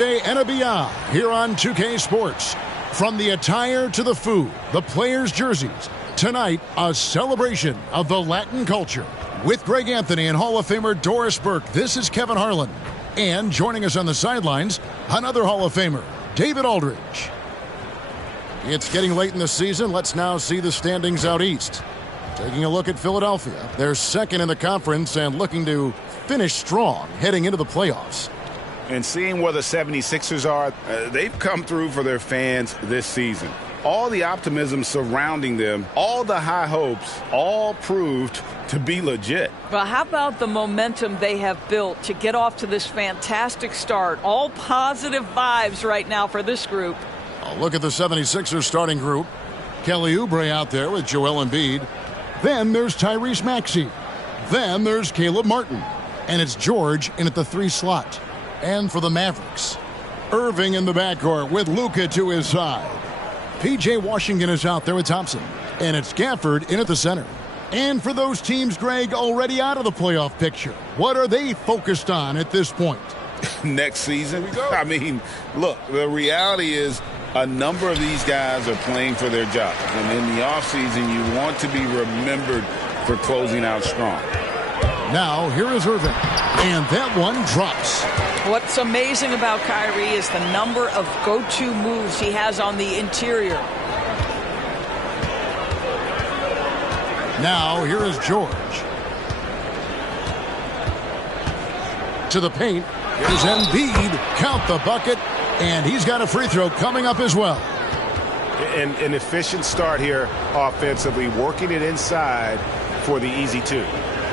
And beyond here on 2K Sports. From the attire to the food, the players' jerseys. Tonight, a celebration of the Latin culture. With Greg Anthony and Hall of Famer Doris Burke, this is Kevin Harlan. And joining us on the sidelines, another Hall of Famer, David Aldridge. It's getting late in the season. Let's now see the standings out east. Taking a look at Philadelphia. They're second in the conference and looking to finish strong heading into the playoffs. And seeing where the 76ers are, they've come through for their fans this season. All the optimism surrounding them, all the high hopes, all proved to be legit. Well, how about the momentum they have built to get off to this fantastic start? All positive vibes right now for this group. A look at the 76ers starting group. Kelly Oubre out there with Joel Embiid. Then there's Tyrese Maxey. Then there's Caleb Martin. And it's George in at the 3 slot. And for the Mavericks, Irving in the backcourt with Luka to his side. P.J. Washington is out there with Thompson. And it's Gafford in at the center. And for those teams, Greg, already out of the playoff picture, what are they focused on at this point? Next season? I mean, look, the reality is a number of these guys are playing for their jobs. And in the offseason, you want to be remembered for closing out strong. Now, here is Irving. And that one drops. What's amazing about Kyrie is the number of go-to moves he has on the interior. Now, here is George. To the paint. Here's Embiid. Count the bucket. And he's got a free throw coming up as well. An efficient start here offensively, working it inside for the easy 2.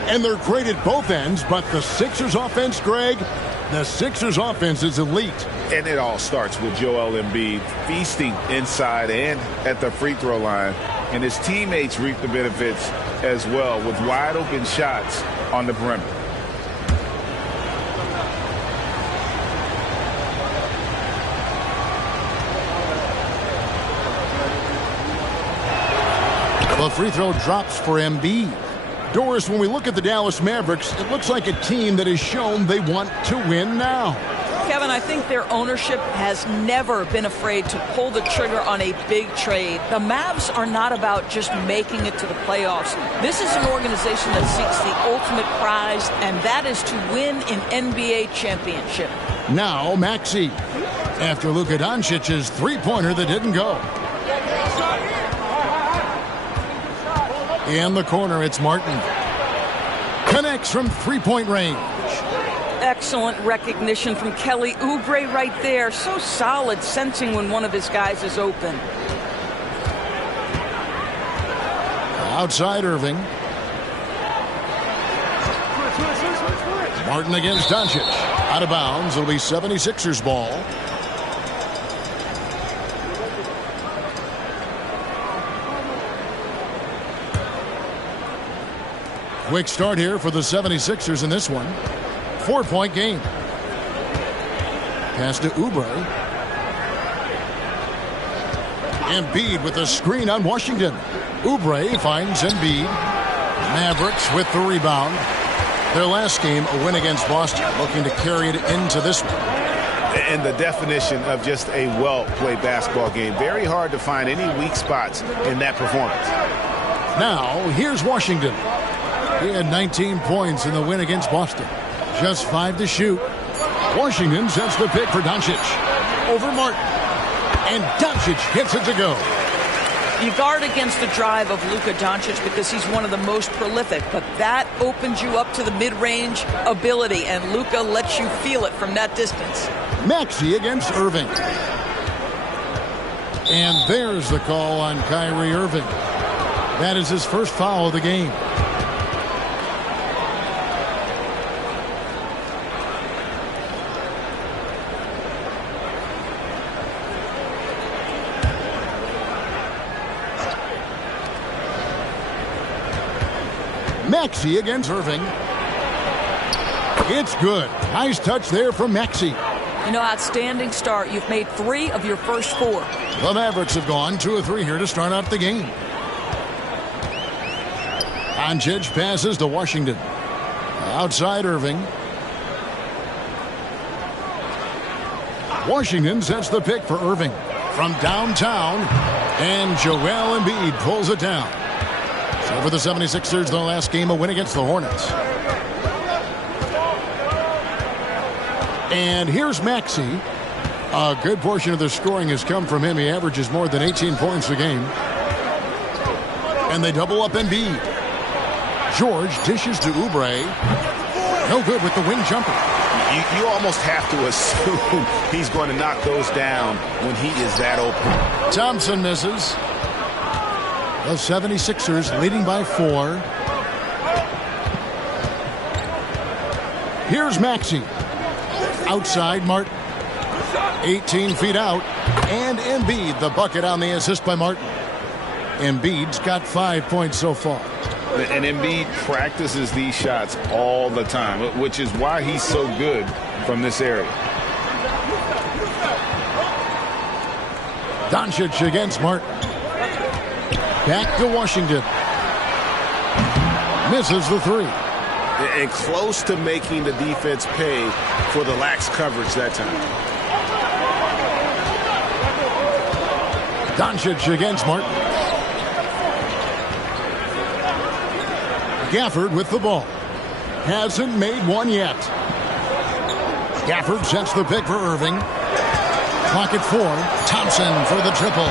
And they're great at both ends, but the Sixers offense, Greg, the Sixers offense is elite. And it all starts with Joel Embiid feasting inside and at the free throw line. And his teammates reap the benefits as well with wide open shots on the perimeter. The free throw drops for Embiid. Doris, when we look at the Dallas Mavericks, it looks like a team that has shown they want to win now. Kevin, I think their ownership has never been afraid to pull the trigger on a big trade. The Mavs are not about just making it to the playoffs. This is an organization that seeks the ultimate prize, and that is to win an NBA championship. Now, Maxey. After Luka Doncic's three-pointer that didn't go. In the corner, it's Martin. Connects from three-point range. Excellent recognition from Kelly Oubre right there. So solid, sensing when one of his guys is open. Outside Irving. Martin against Doncic. Out of bounds. It'll be 76ers ball. Quick start here for the 76ers in this one. 4-point game. Pass to Oubre. Embiid with the screen on Washington. Oubre finds Embiid. Mavericks with the rebound. Their last game, a win against Boston, looking to carry it into this one. And the definition of just a well-played basketball game. Very hard to find any weak spots in that performance. Now, here's Washington. He had 19 points in the win against Boston. Just 5 to shoot. Washington sets the pick for Doncic. Over Martin. And Doncic hits it to go. You guard against the drive of Luka Doncic because he's one of the most prolific, but that opens you up to the mid-range ability, and Luka lets you feel it from that distance. Maxey against Irving. And there's the call on Kyrie Irving. That is his first foul of the game. Maxey against Irving. It's good. Nice touch there from Maxey. You know, outstanding start. You've made 3 of your first 4. The Mavericks have gone 2 of 3 here to start out the game. Doncic passes to Washington. Outside Irving. Washington sets the pick for Irving. From downtown, and Joel Embiid pulls it down. So for the 76ers, their last game, a win against the Hornets. And here's Maxey. A good portion of the scoring has come from him. He averages more than 18 points a game. And they double up Embiid. George dishes to Oubre. No good with the wing jumper. You almost have to assume he's going to knock those down when he is that open. Thompson misses. The 76ers leading by 4. Here's Maxey. Outside Martin. 18 feet out. And Embiid, the bucket on the assist by Martin. Embiid's got 5 points so far. And Embiid practices these shots all the time, which is why he's so good from this area. Doncic against Martin. Back to Washington. Misses the 3. And close to making the defense pay for the lax coverage that time. Doncic against Martin. Gafford with the ball. Hasn't made one yet. Gafford sets the pick for Irving. Clock at 4. Thompson for the triple.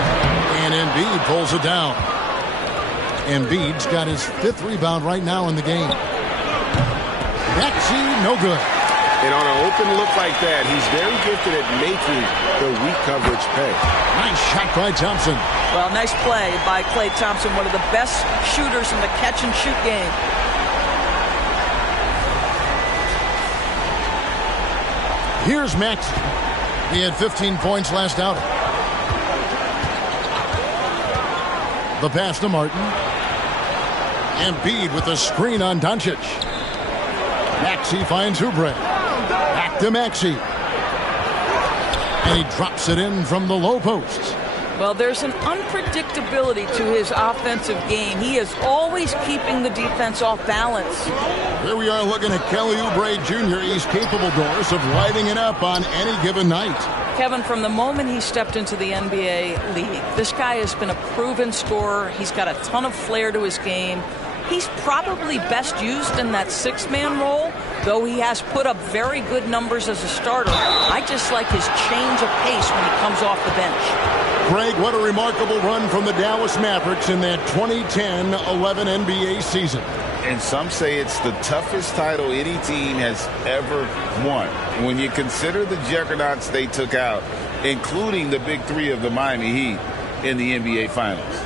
And Embiid pulls it down. Embiid's got his 5th rebound right now in the game. Maxey, no good. And on an open look like that, he's very gifted at making the weak coverage pay. Nice shot by Thompson. Well, nice play by Klay Thompson, one of the best shooters in the catch-and-shoot game. Here's Maxey. He had 15 points last outing. The pass to Martin. Embiid with a screen on Doncic. Maxey finds Oubre. Back to Maxey. And he drops it in from the low post. Well, there's an unpredictability to his offensive game. He is always keeping the defense off balance. Here we are looking at Kelly Oubre Jr. He's capable, Doris, of lighting it up on any given night. Kevin, from the moment he stepped into the NBA league, this guy has been a proven scorer. He's got a ton of flair to his game. He's probably best used in that 6-man role, though he has put up very good numbers as a starter. I just like his change of pace when he comes off the bench. Greg, what a remarkable run from the Dallas Mavericks in that 2010-11 NBA season. And some say it's the toughest title any team has ever won. When you consider the juggernauts they took out, including the big 3 of the Miami Heat in the NBA Finals.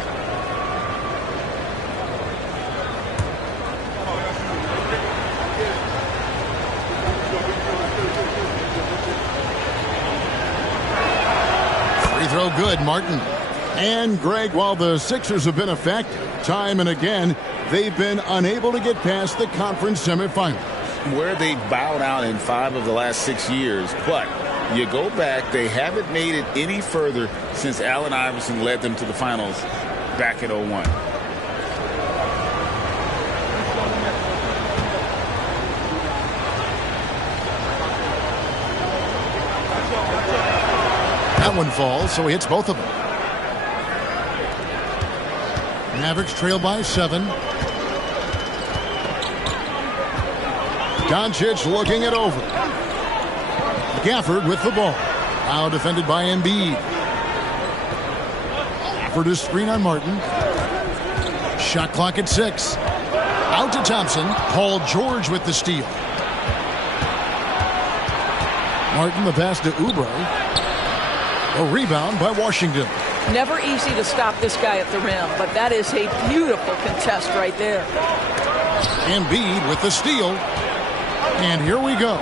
Throw good, Martin. And Greg, while the Sixers have been effective time and again, they've been unable to get past the conference semifinals. Where they bowed out in 5 of the last 6 years, but you go back, they haven't made it any further since Allen Iverson led them to the finals back in 01. That one falls, so he hits both of them. Mavericks trail by 7. Doncic looking it over. Gafford with the ball. Now defended by Embiid. Gafford is screen on Martin. Shot clock at 6. Out to Thompson. Paul George with the steal. Martin the pass to Oubre. A rebound by Washington. Never easy to stop this guy at the rim, but that is a beautiful contest right there. Embiid with the steal. And here we go.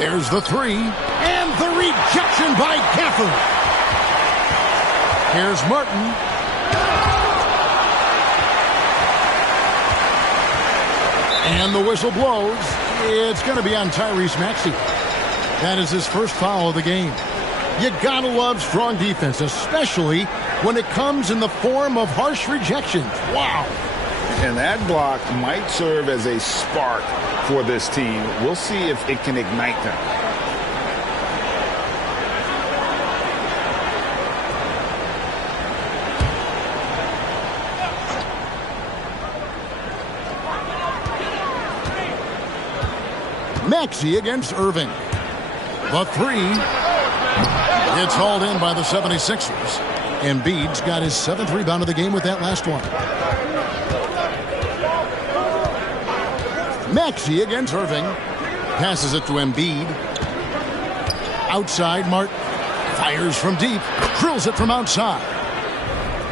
There's the 3. And the rejection by Gafford. Here's Martin. And the whistle blows. It's going to be on Tyrese Maxey. That is his first foul of the game. You gotta love strong defense, especially when it comes in the form of harsh rejections. Wow. And that block might serve as a spark for this team. We'll see if it can ignite them. Maxey against Irving. The three. It's hauled in by the 76ers. Embiid's got his 7th rebound of the game with that last one. Maxey against Irving. Passes it to Embiid. Outside, Martin. Fires from deep. Drills it from outside.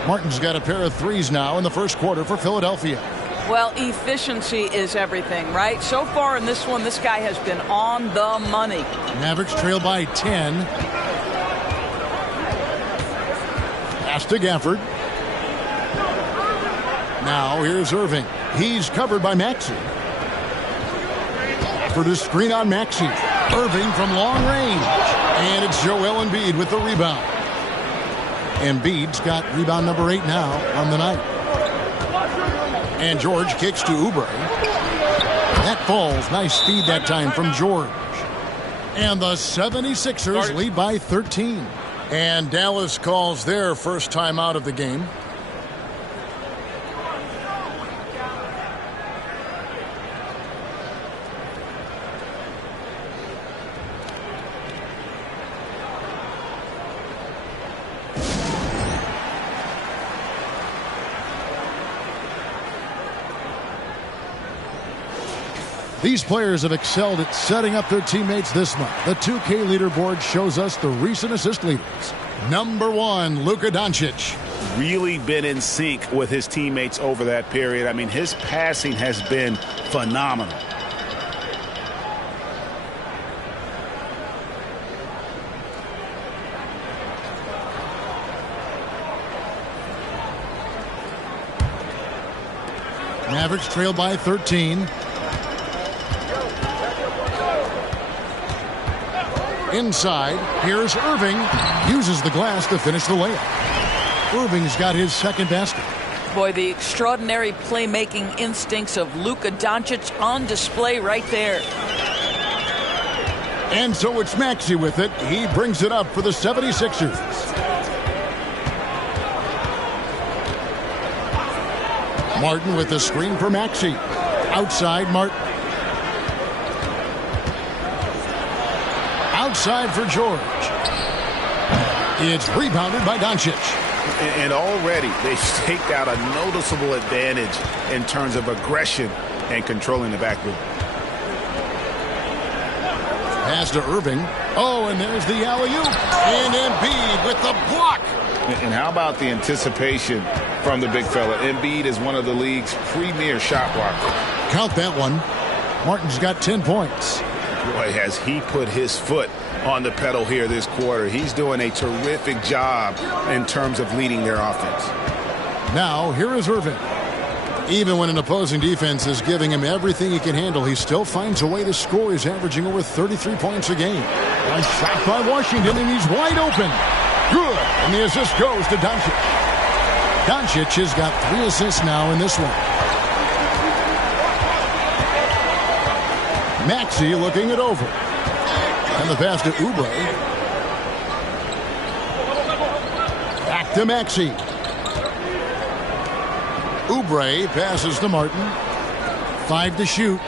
Martin's got a pair of threes now in the first quarter for Philadelphia. Well, efficiency is everything, right? So far in this one, this guy has been on the money. Mavericks trail by 10. Pass to Gafford. Now here's Irving. He's covered by Maxey. Gafford is screen on Maxey. Irving from long range. And it's Joel Embiid with the rebound. Embiid's got rebound number 8 now on the night. And George kicks to Oubre. That falls. Nice speed that time from George. And the 76ers lead by 13. And Dallas calls their first timeout of the game. These players have excelled at setting up their teammates this month. The 2K leaderboard shows us the recent assist leaders. Number 1, Luka Doncic. Really been in sync with his teammates over that period. I mean, his passing has been phenomenal. Mavericks trail by 13. Inside, here's Irving. Uses the glass to finish the layup. Irving's got his second basket. Boy, the extraordinary playmaking instincts of Luka Doncic on display right there. And so it's Maxey with it. He brings it up for the 76ers. Martin with the screen for Maxey. Outside, Martin. Outside for George. It's rebounded by Doncic. And already they've staked out a noticeable advantage in terms of aggression and controlling the backboard. Pass to Irving. Oh, and there's the alley-oop. And Embiid with the block. And how about the anticipation from the big fella? Embiid is one of the league's premier shot blockers. Count that one. Martin's got 10 points. Boy, has he put his foot on the pedal here this quarter. He's doing a terrific job in terms of leading their offense. Now, here is Irving. Even when an opposing defense is giving him everything he can handle, he still finds a way to score. He's averaging over 33 points a game. A shot by Washington, and he's wide open. Good. And the assist goes to Doncic. Doncic has got 3 assists now in this one. Maxey looking it over. And the pass to Oubre. Back to Maxey. Oubre passes to Martin. 5 to shoot.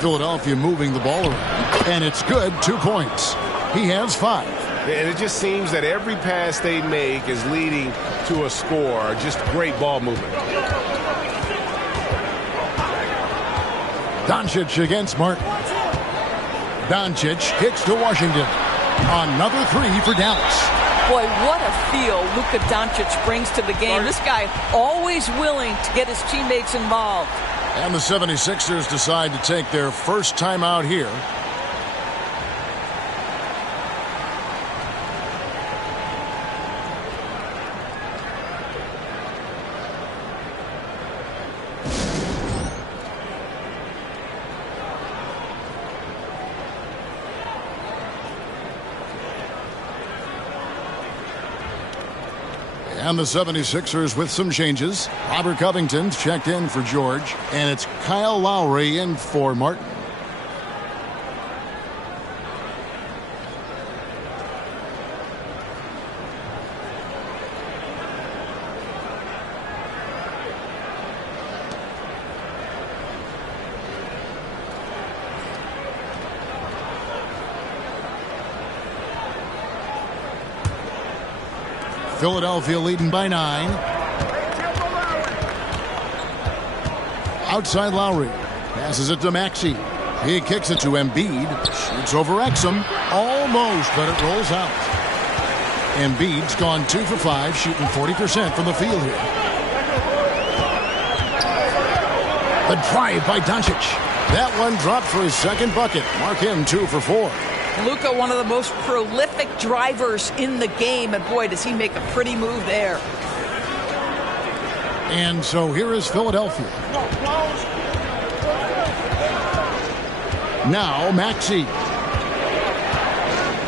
Philadelphia moving the ball around. And it's good. 2 points. He has 5. And it just seems that every pass they make is leading to a score. Just great ball movement. Doncic against Martin. Doncic kicks to Washington. Another 3 for Dallas. Boy, what a feel Luka Doncic brings to the game. This guy always willing to get his teammates involved. And the 76ers decide to take their first timeout here. And the 76ers with some changes. Robert Covington's checked in for George, and it's Kyle Lowry in for Martin. Philadelphia leading by 9. Outside Lowry. Passes it to Maxey. He kicks it to Embiid. Shoots over Exum. Almost, but it rolls out. Embiid's gone 2 for 5, shooting 40% from the field here. The drive by Doncic. That one dropped for his second bucket. Mark him 2 for 4. Luka, one of the most prolific drivers in the game, and boy, does he make a pretty move there. And so here is Philadelphia. Now Maxey.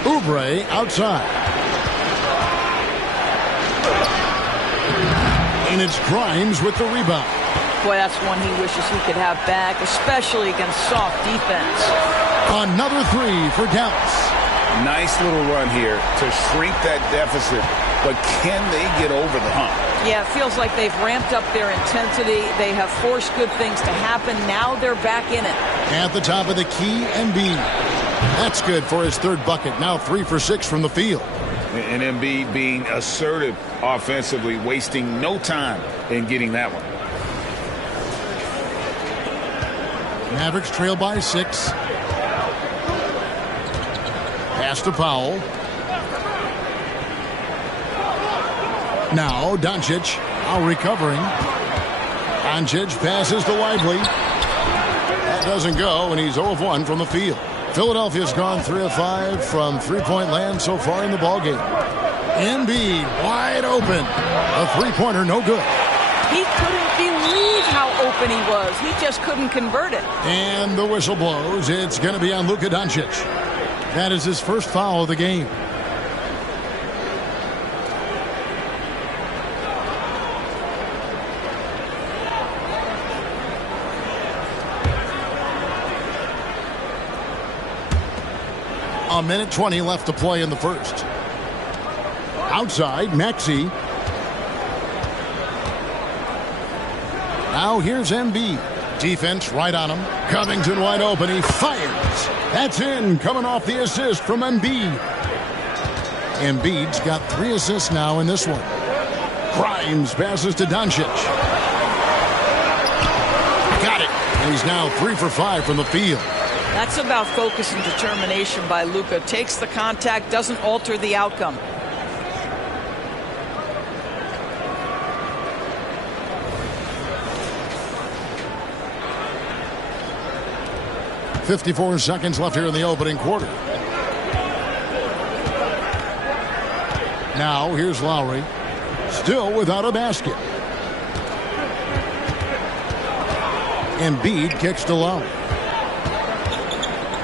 Oubre outside. And it's Grimes with the rebound. Boy, that's one he wishes he could have back, especially against soft defense. Another 3 for Dallas. Nice little run here to shrink that deficit, but can they get over the hump? Yeah, it feels like they've ramped up their intensity. They have forced good things to happen. Now they're back in it. At the top of the key, Embiid. That's good for his third bucket. Now 3 for 6 from the field. And Embiid being assertive offensively, wasting no time in getting that one. Mavericks trail by 6. Pass to Powell. Now Doncic, now recovering. Doncic passes to Lively. That doesn't go, and he's 0 of 1 from the field. Philadelphia's gone 3 of 5 from three-point land so far in the ballgame. Embiid wide open. A three-pointer, no good. He couldn't believe how open he was. He just couldn't convert it. And the whistle blows. It's going to be on Luka Doncic. That is his first foul of the game. A minute 20 left to play in the first. Outside, Maxey. Now here's Embiid. Defense right on him. Covington wide open. He fires. That's in. Coming off the assist from Embiid. Embiid's got 3 assists now in this one. Grimes passes to Doncic. Got it. And he's now 3 for 5 from the field. That's about focus and determination by Luka. Takes the contact, doesn't alter the outcome. .54 seconds left here in the opening quarter. Now here's Lowry. Still without a basket. Embiid kicks to Lowry.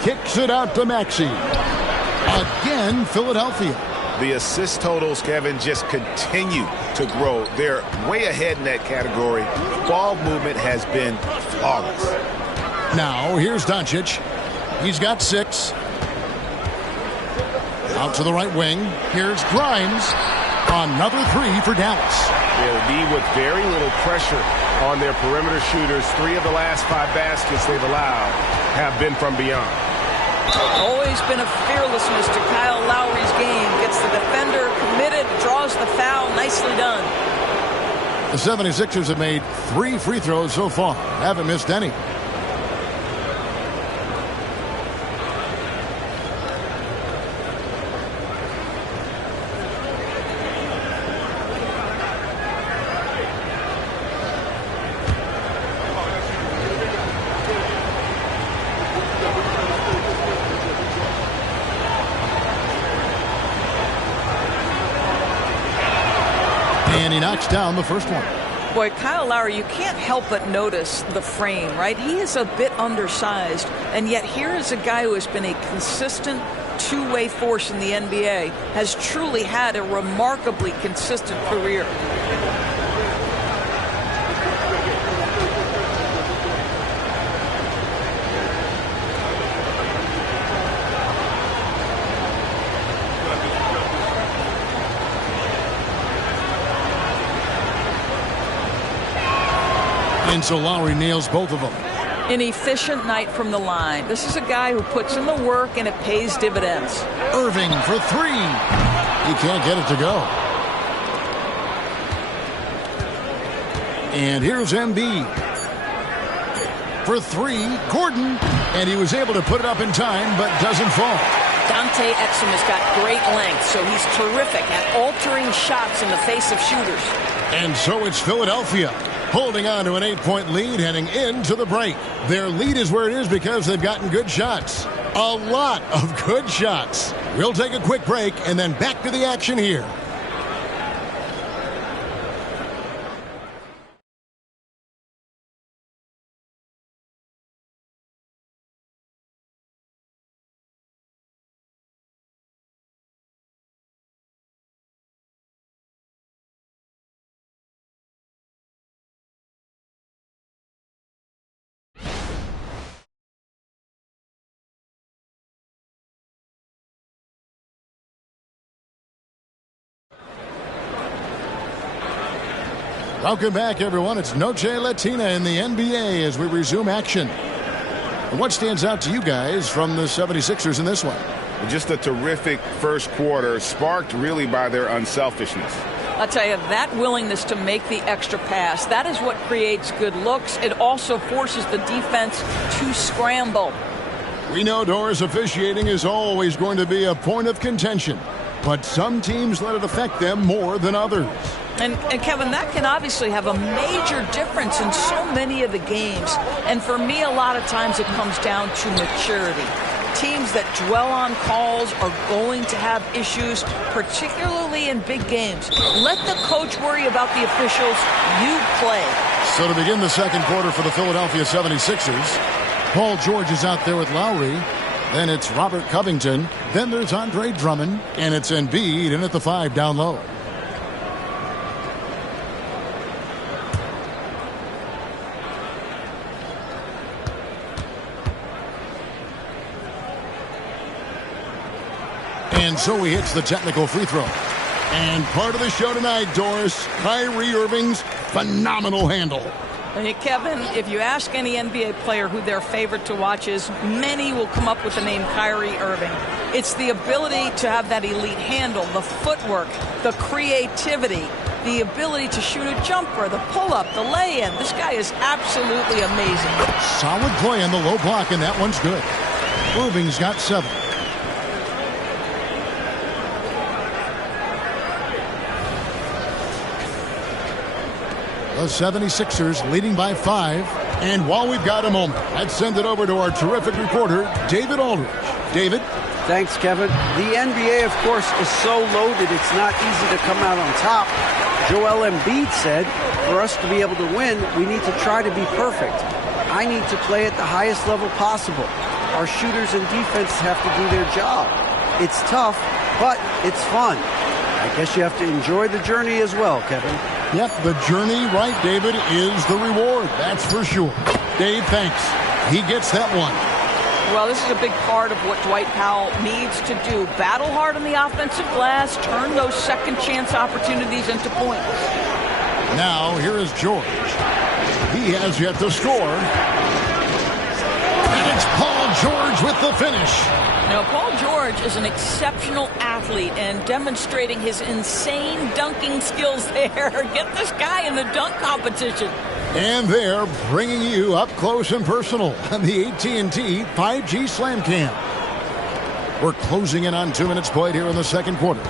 Kicks it out to Maxey. Again, Philadelphia. The assist totals, Kevin, just continue to grow. They're way ahead in that category. Ball movement has been flawless. Now, here's Doncic. He's got 6. Out to the right wing. Here's Grimes. Another 3 for Dallas. They'll be with very little pressure on their perimeter shooters. 3 of the last 5 baskets they've allowed have been from beyond. Always been a fearlessness to Kyle Lowry's game. Gets the defender committed, draws the foul. Nicely done. The 76ers have made 3 free throws so far. Haven't missed any. And he knocks down the first one. Boy, Kyle Lowry, you can't help but notice the frame, right? He is a bit undersized, and yet here is a guy who has been a consistent two-way force in the NBA, has truly had a remarkably consistent career. And so Lowry nails both of them. An efficient night from the line. This is a guy who puts in the work and it pays dividends. Irving for three. He can't get it to go. And here's Embiid for three. Gordon. And he was able to put it up in time, but doesn't fall. Dante Exum has got great length, so he's terrific at altering shots in the face of shooters. And so it's Philadelphia holding on to an 8-point lead heading into the break. Their lead is where it is because they've gotten good shots. A lot of good shots. We'll take a quick break and then back to the action here. Welcome back, everyone. It's Noche Latina in the NBA as we resume action. And what stands out to you guys from the 76ers in this one? Just a terrific first quarter, sparked really by their unselfishness. I'll tell you, that willingness to make the extra pass, that is what creates good looks. It also forces the defense to scramble. We know Doris officiating is always going to be a point of contention, but some teams let it affect them more than others. And Kevin, that can obviously have a major difference in so many of the games. And for me, a lot of times it comes down to maturity. Teams that dwell on calls are going to have issues, particularly in big games. Let the coach worry about the officials. You play. So to begin the second quarter for the Philadelphia 76ers, Paul George is out there with Lowry. Then it's Robert Covington. Then there's Andre Drummond. And it's Embiid in at the 5 down low. And so he hits the technical free throw. And part of the show tonight, Doris, Kyrie Irving's phenomenal handle. Hey, Kevin, if you ask any NBA player who their favorite to watch is, many will come up with the name Kyrie Irving. It's the ability to have that elite handle, the footwork, the creativity, the ability to shoot a jumper, the pull-up, the lay-in. This guy is absolutely amazing. Solid play on the low block, and that one's good. Irving's got 7. The 76ers leading by 5. And while we've got a moment, let's send it over to our terrific reporter, David Aldridge. David? Thanks, Kevin. The NBA, of course, is so loaded, it's not easy to come out on top. Joel Embiid said, for us to be able to win, we need to try to be perfect. I need to play at the highest level possible. Our shooters and defense have to do their job. It's tough, but it's fun. I guess you have to enjoy the journey as well, Kevin. Yep, the journey, right, David, is the reward. That's for sure. Dave, thanks. He gets that one. Well, this is a big part of what Dwight Powell needs to do. Battle hard on the offensive glass, turn those second chance opportunities into points. Now, here is George. He has yet to score. And it's Paul George with the finish. Now, Paul George is an exceptional athlete and demonstrating his insane dunking skills there. Get this guy in the dunk competition. And they're bringing you up close and personal on the AT&T 5G Slam Cam. We're closing in on 2 minutes played here in the second quarter.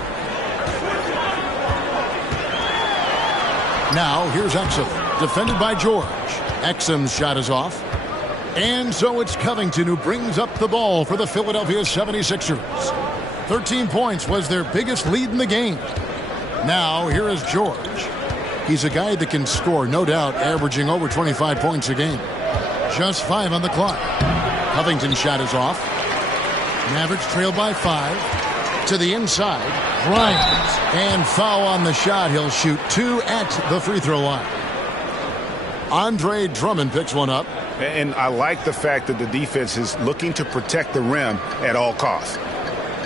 Now, here's Exum, defended by George. Exum's shot is off. And so it's Covington who brings up the ball for the Philadelphia 76ers. 13 points was their biggest lead in the game. Now, here is George. He's a guy that can score, no doubt, averaging over 25 points a game. Just 5 on the clock. Covington's shot is off. Mavericks trail by 5. To the inside. Grimes. And foul on the shot. He'll shoot 2 at the free throw line. Andre Drummond picks one up. And I like the fact that the defense is looking to protect the rim at all costs.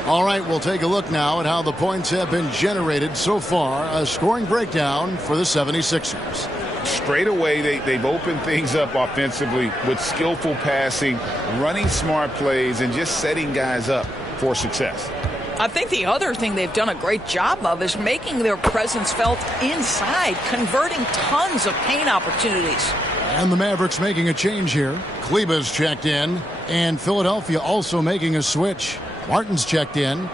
All right, we'll take a look now at how the points have been generated so far. A scoring breakdown for the 76ers. Straight away, they've opened things up offensively with skillful passing, running smart plays, and just setting guys up for success. I think the other thing they've done a great job of is making their presence felt inside, converting tons of paint opportunities. And the Mavericks making a change here. Kleba's checked in, and Philadelphia also making a switch. Martin's checked in.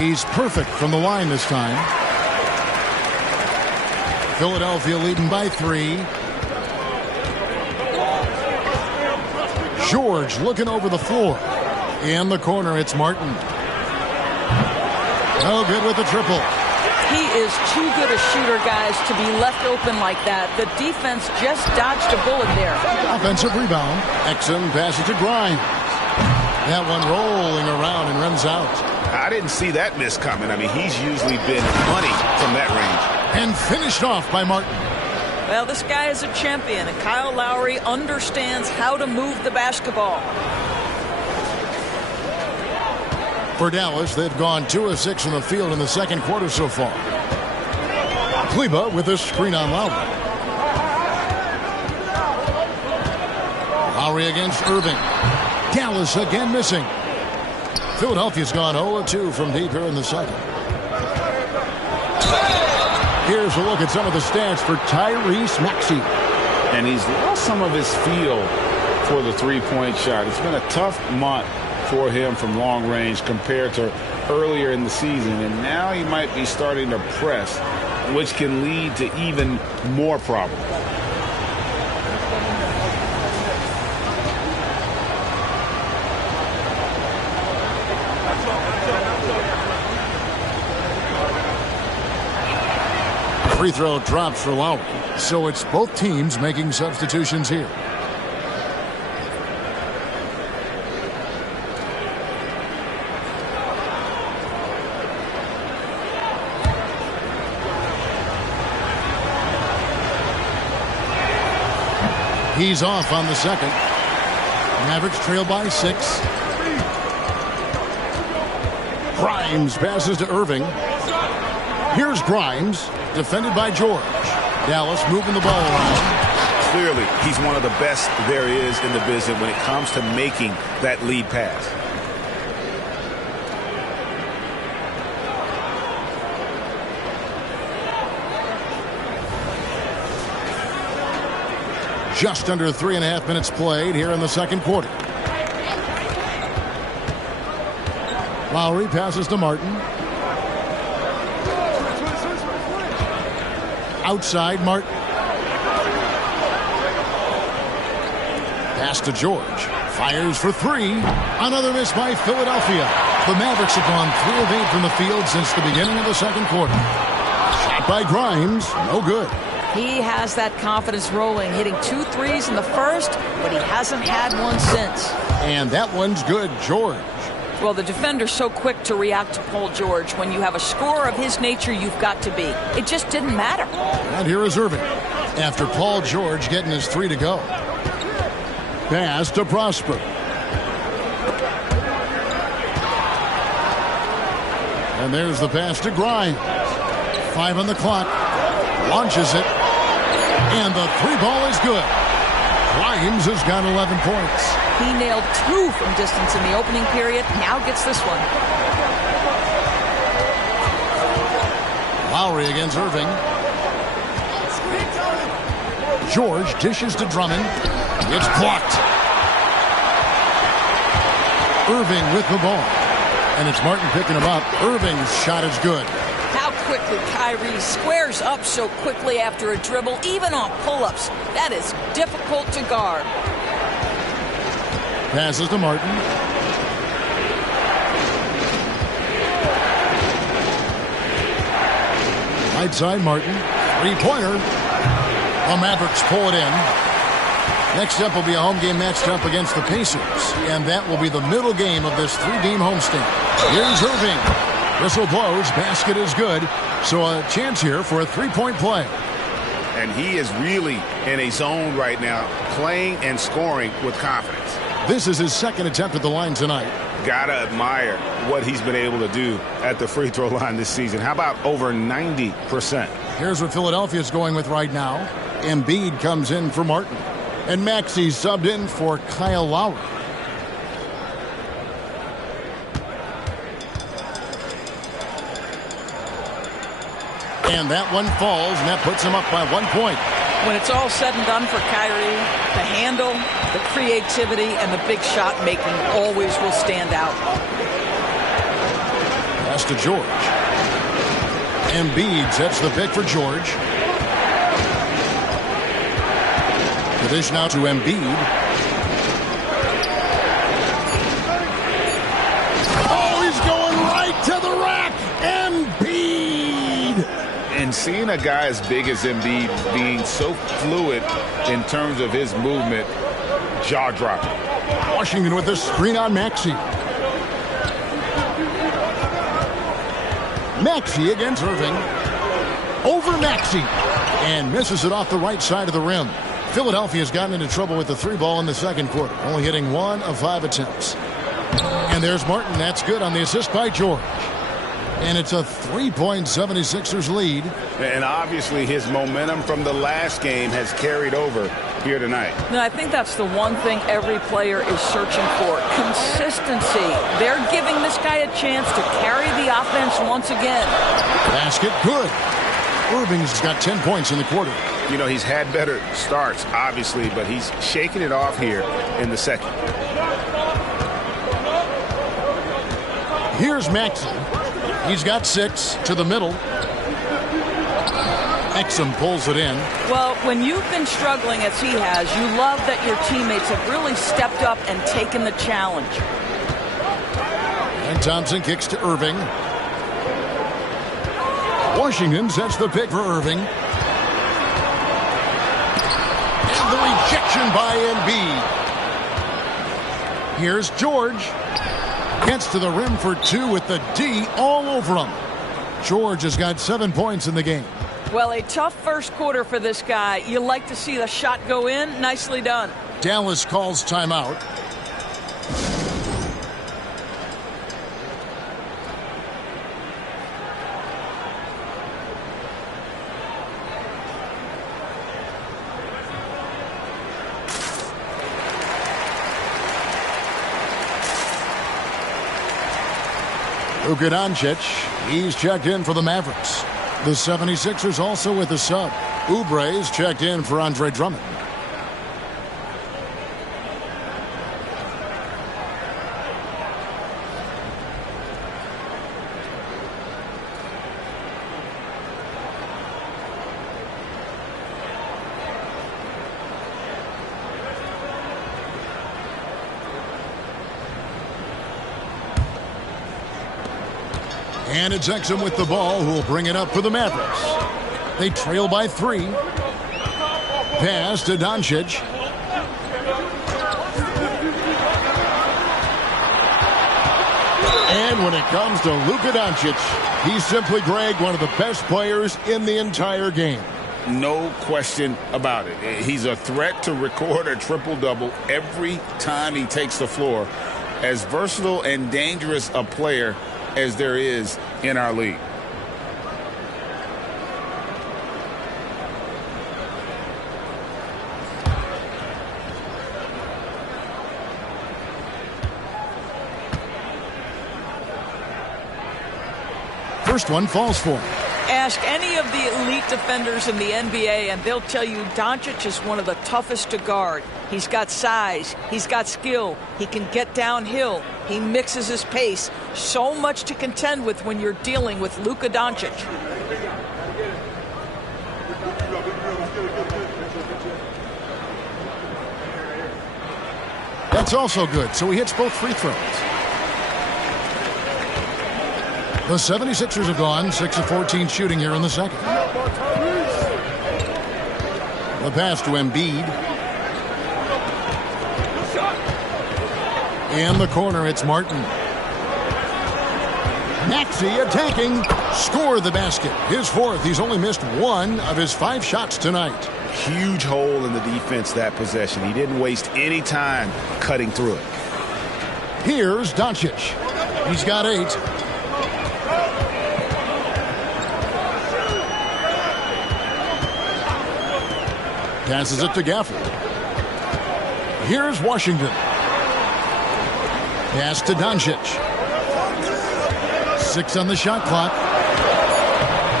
He's perfect from the line this time. Philadelphia leading by 3. George looking over the floor. In the corner, it's Martin. No good with the triple. He is too good a shooter, guys, to be left open like that. The defense just dodged a bullet there. Offensive rebound. Exum passes to Grimes. That one rolling around and runs out. I didn't see that miss coming. I mean, he's usually been money from that range. And finished off by Martin. Well, this guy is a champion, and Kyle Lowry understands how to move the basketball. For Dallas, they've gone 2 of 6 from the field in the second quarter so far. Kleba with a screen on Lowry. Lowry against Irving. Dallas again missing. Philadelphia's gone 0-2 from deep here in the second. Here's a look at some of the stats for Tyrese Maxey. And he's lost some of his feel for the three-point shot. It's been a tough month for him from long range compared to earlier in the season. And now he might be starting to press, which can lead to even more problems. Free throw drops for Lowry. So it's both teams making substitutions here. He's off on the second. Mavericks trail by 6. Grimes passes to Irving. Here's Grimes, defended by George. Dallas moving the ball around. Clearly, he's one of the best there is in the business when it comes to making that lead pass. Just under 3.5 minutes played here in the second quarter. Lowry passes to Martin. Outside Martin. Pass to George. Fires for 3. Another miss by Philadelphia. The Mavericks have gone 3 of 8 from the field since the beginning of the second quarter. Shot by Grimes. No good. He has that confidence rolling, hitting 2 threes in the first, but he hasn't had one since. And that one's good, George. Well, the defender's so quick to react to Paul George. When you have a scorer of his nature, you've got to be. It just didn't matter. And here is Irving. After Paul George getting his 3 to go. Pass to Prosper. And there's the pass to Grimes. 5 on the clock. Launches it. And the 3-ball is good. Grimes has got 11 points. He nailed 2 from distance in the opening period. Now gets this one. Lowry against Irving. George dishes to Drummond. It's blocked. Irving with the ball. And it's Martin picking him up. Irving's shot is good. How quickly Kyrie squares up so quickly after a dribble, even on pull-ups. That is difficult to guard. Passes to Martin. Right side, Martin. Three-pointer. The Mavericks pull it in. Next up will be a home game matched up against the Pacers. And that will be the middle game of this three-game homestand. Here's Irving. Whistle blows. Basket is good. So a chance here for a three-point play. And he is really in a zone right now, playing and scoring with confidence. This is his second attempt at the line tonight. Gotta admire what he's been able to do at the free throw line this season. How about over 90%? Here's what Philadelphia's going with right now. Embiid comes in for Martin. And Maxey subbed in for Kyle Lowry. And that one falls, and that puts him up by 1 point. When it's all said and done for Kyrie, the handle, the creativity, and the big shot making always will stand out. Pass to George. Embiid sets the pick for George. The dish now to Embiid. Oh, he's going right to the rack. Embiid. And seeing a guy as big as Embiid being so fluid in terms of his movement, jaw-dropping. Washington with the screen on Maxey. Maxey against Irving. Over Maxey. And misses it off the right side of the rim. Philadelphia's gotten into trouble with the three ball in the second quarter, only hitting 1 of 5 attempts. And there's Martin. That's good on the assist by George. And it's a 3-point 76ers lead. And obviously his momentum from the last game has carried over here tonight. Now, I think that's the one thing every player is searching for. Consistency. They're giving this guy a chance to carry the offense once again. Basket good. Irving's got 10 points in the quarter. You know, he's had better starts, obviously, but he's shaking it off here in the second. Here's Maxey. He's got 6 to the middle. Exum pulls it in. Well, when you've been struggling as he has, you love that your teammates have really stepped up and taken the challenge. And Thompson kicks to Irving. Washington sets the pick for Irving. And the rejection by Embiid. Here's George. Gets to the rim for 2 with the D all over him. George has got 7 points in the game. Well, a tough first quarter for this guy. You like to see the shot go in. Nicely done. Dallas calls timeout. Luka Doncic, he's checked in for the Mavericks. The 76ers also with a sub. Oubre's checked in for Andre Drummond. And it's Exum with the ball, who will bring it up for the Mavericks. They trail by 3. Pass to Doncic. And when it comes to Luka Doncic, he's simply, Greg, one of the best players in the entire game. No question about it. He's a threat to record a triple-double every time he takes the floor. As versatile and dangerous a player as there is in our league. First one falls for him. Ask any of the elite defenders in the NBA, and they'll tell you Doncic is one of the toughest to guard. He's got size. He's got skill. He can get downhill. He mixes his pace. So much to contend with when you're dealing with Luka Doncic. That's also good, so he hits both free throws. The 76ers have gone 6 of 14 shooting here in the second. The pass to Embiid. In the corner, it's Martin. Maxey attacking. Score the basket. His fourth. He's only missed one of his 5 shots tonight. Huge hole in the defense that possession. He didn't waste any time cutting through it. Here's Doncic. He's got 8. Passes it to Gafford. Here's Washington. Pass to Doncic. 6 on the shot clock.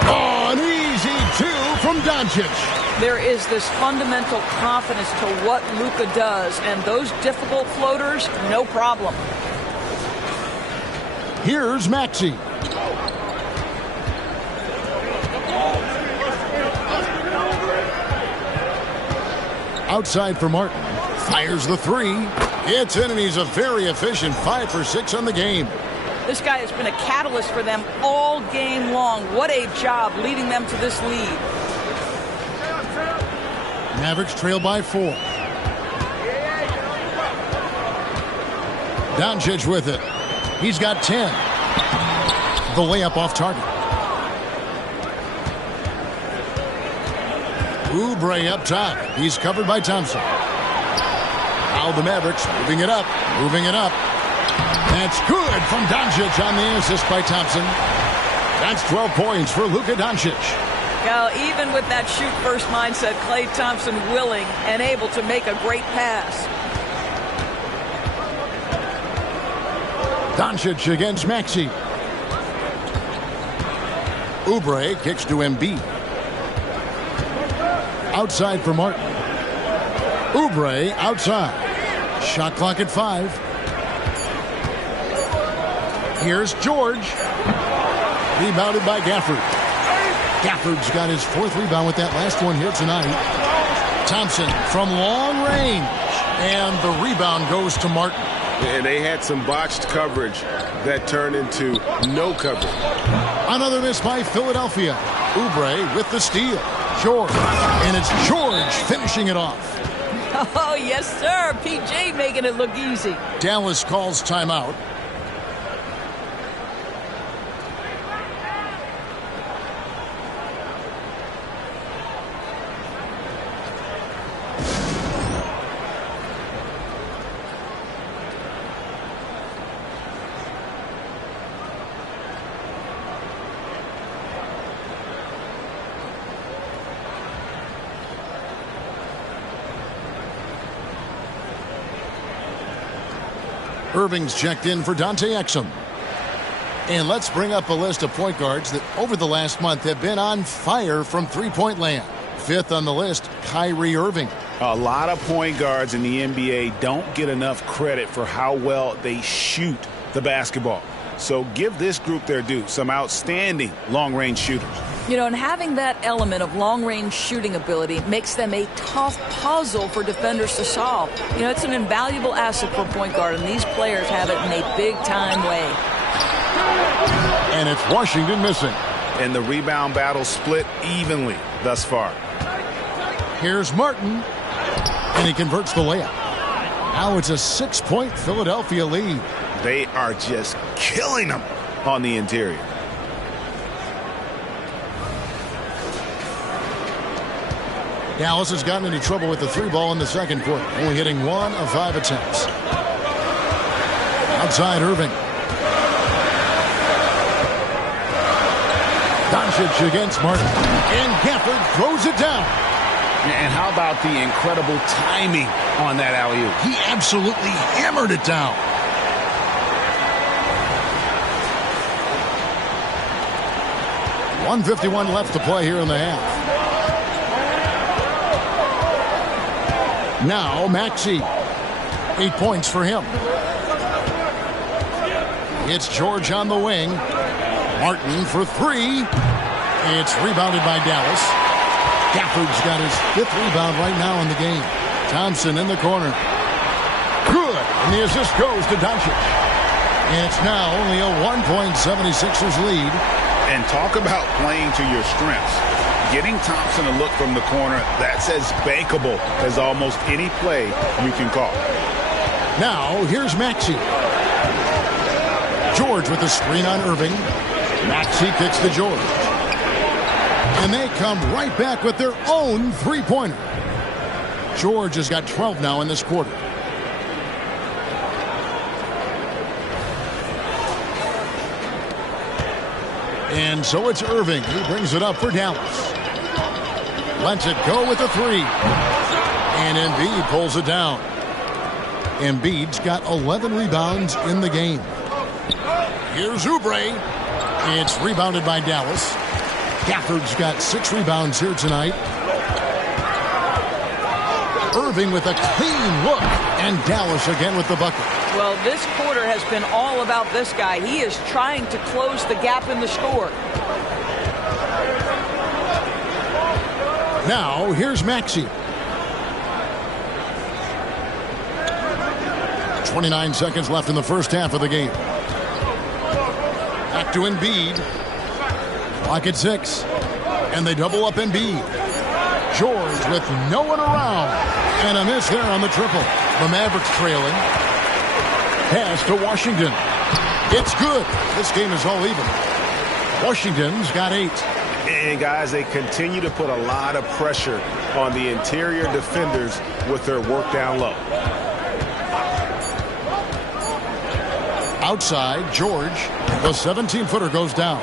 Oh, an easy 2 from Doncic. There is this fundamental confidence to what Luka does, and those difficult floaters, no problem. Here's Maxey. Outside for Martin. Fires the 3. It's in, and he's a very efficient 5 for 6 on the game. This guy has been a catalyst for them all game long. What a job leading them to this lead. Mavericks trail by 4. Doncic with it. He's got 10. The layup off target. Oubre up top. He's covered by Thompson. Now the Mavericks moving it up. Moving it up. That's good from Doncic on the assist by Thompson. That's 12 points for Luka Doncic. Now, even with that shoot-first mindset, Klay Thompson willing and able to make a great pass. Doncic against Maxey. Oubre kicks to Embiid. Outside for Martin. Oubre outside. Shot clock at 5. Here's George. Rebounded by Gafford. Gafford's got his 4th rebound with that last one here tonight. Thompson from long range. And the rebound goes to Martin. And they had some botched coverage that turned into no coverage. Another miss by Philadelphia. Oubre with the steal. George. And it's George finishing it off. Oh, yes, sir. PJ making it look easy. Dallas calls timeout. Irving's checked in for Dante Exum. And let's bring up a list of point guards that over the last month have been on fire from three-point land. 5th on the list, Kyrie Irving. A lot of point guards in the NBA don't get enough credit for how well they shoot the basketball. So give this group their due. Some outstanding long-range shooters. You know, and having that element of long-range shooting ability makes them a tough puzzle for defenders to solve. You know, it's an invaluable asset for a point guard, and these players have it in a big-time way. And it's Washington missing. And the rebound battle split evenly thus far. Here's Martin, and he converts the layup. Now it's a 6-point Philadelphia lead. They are just killing them on the interior. Dallas has gotten into trouble with the 3-ball in the second quarter, only hitting 1 of 5 attempts. Outside Irving. Doncic against Martin. And Gafford throws it down. And how about the incredible timing on that alley-oop? He absolutely hammered it down. .151 left to play here in the half. Now Maxey. 8 points for him. It's George on the wing. Martin for 3. It's rebounded by Dallas. Gafford's got his 5th rebound right now in the game. Thompson in the corner. Good. And the assist goes to Doncic. And it's now only a 1.76ers lead. And talk about playing to your strengths. Getting Thompson a look from the corner, that's as bankable as almost any play you can call. Now, here's Maxey. George with the screen on Irving. Maxey kicks to George. And they come right back with their own three-pointer. George has got 12 now in this quarter. And so it's Irving who brings it up for Dallas. Lets it go with a three. And Embiid pulls it down. Embiid's got 11 rebounds in the game. Here's Oubre. It's rebounded by Dallas. Gafford's got 6 rebounds here tonight. Irving with a clean look. And Dallas again with the bucket. Well, this quarter has been all about this guy. He is trying to close the gap in the score. Now, here's Maxey. 29 seconds left in the first half of the game. Back to Embiid. Clock at 6. And they double up Embiid. George with no one around. And a miss there on the triple. The Mavericks trailing. Pass to Washington. It's good. This game is all even. Washington's got 8. And, guys, they continue to put a lot of pressure on the interior defenders with their work down low. Outside, George, the 17-footer goes down.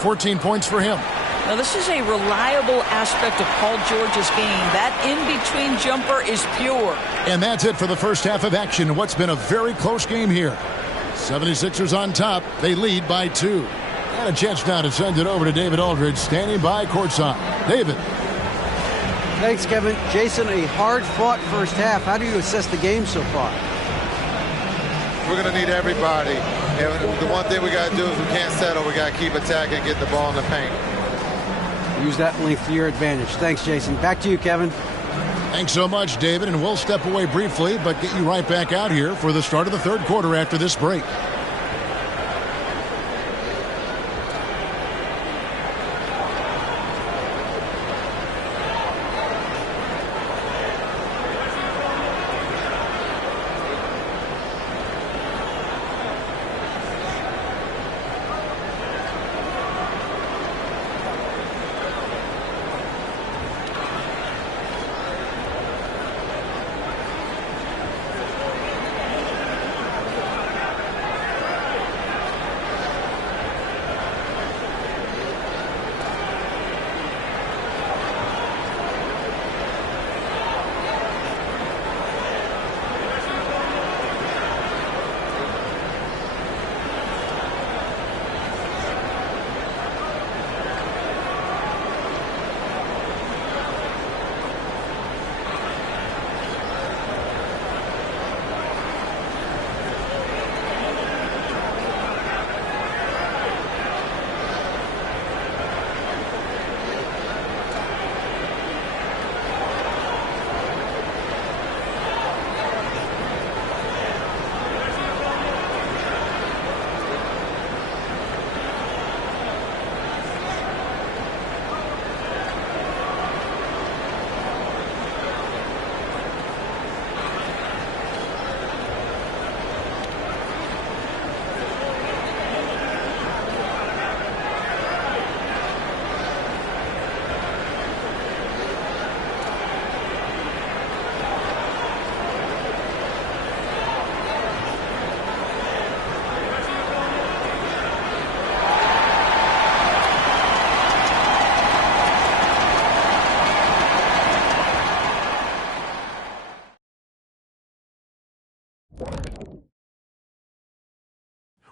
14 points for him. Now, this is a reliable aspect of Paul George's game. That in-between jumper is pure. And that's it for the first half of action in what's been a very close game here. 76ers on top. They lead by 2. And a chance now to send it over to David Aldridge, standing by courtside. David. Thanks, Kevin. Jason, a hard-fought first half. How do you assess the game so far? We're going to need everybody. And the one thing we got to do is we can't settle. We got to keep attacking, get the ball in the paint. Use that length to your advantage. Thanks, Jason. Back to you, Kevin. Thanks so much, David. And we'll step away briefly, but get you right back out here for the start of the third quarter after this break.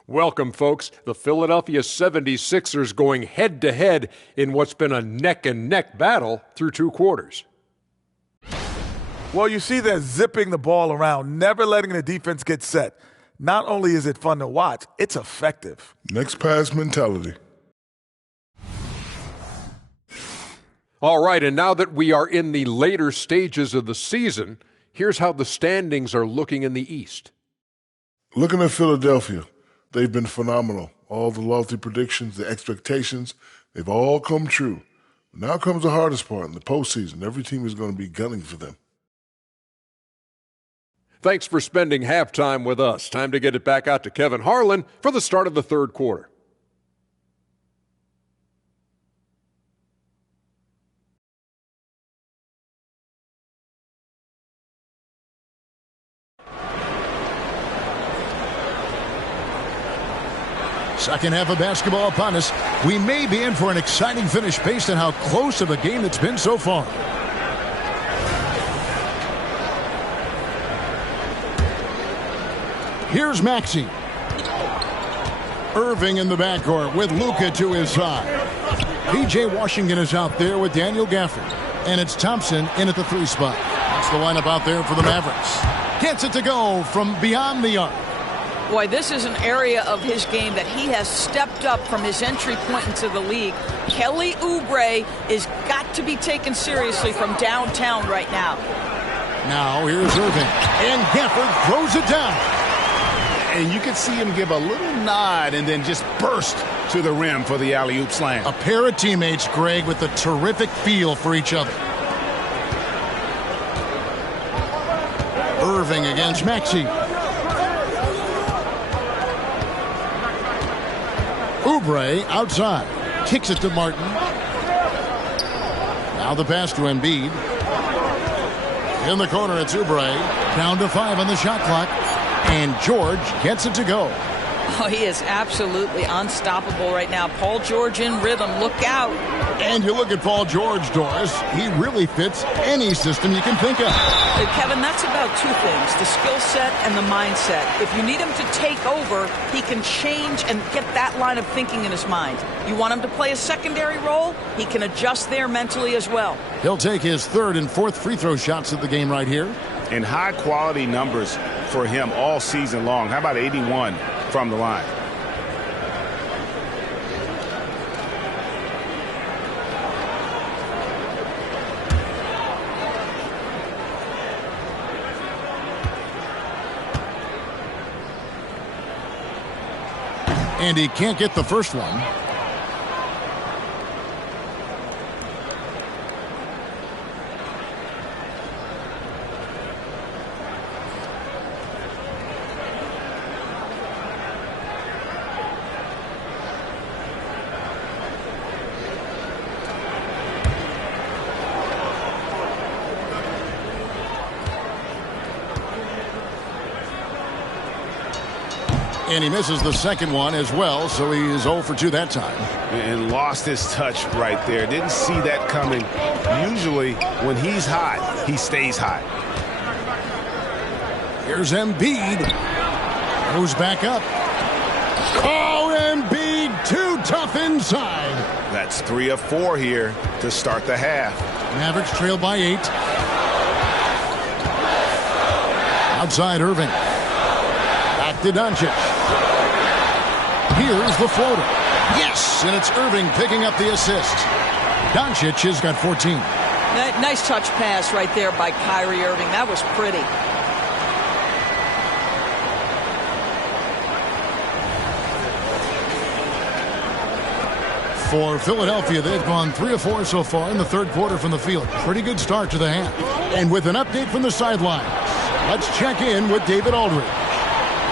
Welcome, folks. The Philadelphia 76ers going head-to-head in what's been a neck-and-neck battle through 2 quarters. Well, you see they're zipping the ball around, never letting the defense get set. Not only is it fun to watch, it's effective. Next pass mentality. All right, and now that we are in the later stages of the season, here's how the standings are looking in the East. Looking at Philadelphia, they've been phenomenal. All the lofty predictions, the expectations, they've all come true. Now comes the hardest part in the postseason. Every team is going to be gunning for them. Thanks for spending halftime with us. Time to get it back out to Kevin Harlan for the start of the third quarter. Second half of basketball upon us. We may be in for an exciting finish based on how close of a game it's been so far. Here's Maxey. Irving in the backcourt with Luka to his side. P.J. Washington is out there with Daniel Gafford. And it's Thompson in at the 3 spot. That's the lineup out there for the Mavericks. Gets it to go from beyond the arc. Boy, this is an area of his game that he has stepped up from his entry point into the league. Kelly Oubre is got to be taken seriously from downtown right now. Now here's Irving. And Gafford throws it down. And you can see him give a little nod and then just burst to the rim for the alley-oop slam. A pair of teammates, Greg, with a terrific feel for each other. Irving against Maxey. Oubre outside. Kicks it to Martin. Now the pass to Embiid. In the corner, it's Oubre. Down to 5 on the shot clock. And George gets it to go. Oh, he is absolutely unstoppable right now. Paul George in rhythm. Look out. And you look at Paul George, Doris. He really fits any system you can think of. Kevin, that's about 2 things. The skill set and the mindset. If you need him to take over, he can change and get that line of thinking in his mind. You want him to play a secondary role? He can adjust there mentally as well. He'll take his 3rd and 4th free throw shots of the game right here. And high-quality numbers for him all season long. How about 81 from the line? And he can't get the first one. And he misses the second one as well, so he is 0 for 2 that time. And lost his touch right there. Didn't see that coming. Usually, when he's hot, he stays hot. Here's Embiid. Goes back up. Oh, Embiid, too tough inside. That's 3 of 4 here to start the half. Mavericks trail by 8. Outside Irving. Back to Doncic. Here's the floater. Yes, and it's Irving picking up the assist. Doncic has got 14. Nice touch pass right there by Kyrie Irving. That was pretty. For Philadelphia, they've gone 3 of 4 so far in the third quarter from the field. Pretty good start to the half. And with an update from the sideline, let's check in with David Aldridge.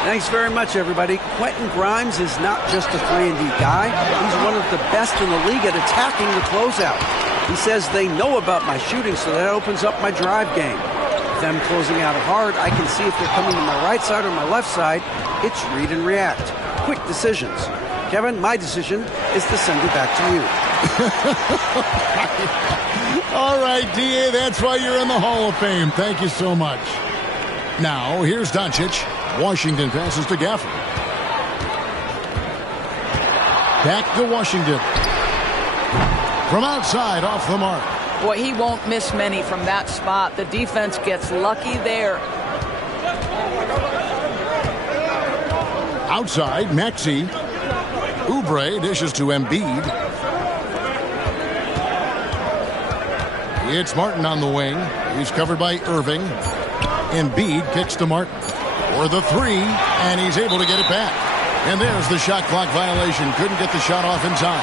Thanks very much, everybody. Quentin Grimes is not just a 3-and-D guy. He's one of the best in the league at attacking the closeout. He says they know about my shooting, so that opens up my drive game. With them closing out hard, I can see if they're coming to my right side or my left side. It's read and react. Quick decisions. Kevin, my decision is to send it back to you. All right, D.A., that's why you're in the Hall of Fame. Thank you so much. Now, here's Doncic. Washington passes to Gafford. Back to Washington. From outside, off the mark. Boy, he won't miss many from that spot. The defense gets lucky there. Outside, Maxey. Oubre dishes to Embiid. It's Martin on the wing. He's covered by Irving. Embiid kicks to Martin. for the three, and he's able to get it back. And there's the shot clock violation. Couldn't get the shot off in time.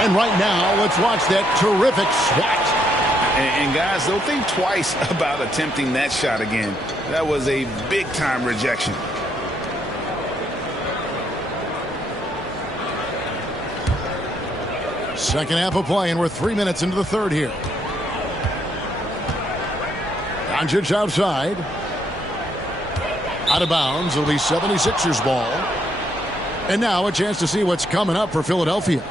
And right now, let's watch that terrific swat. And guys, don't think twice about attempting that shot again. That was a big-time rejection. Second half of play, and we're 3 minutes into the third here. Doncic outside. Out of bounds. It'll be 76ers ball. And now a chance to see what's coming up for Philadelphia.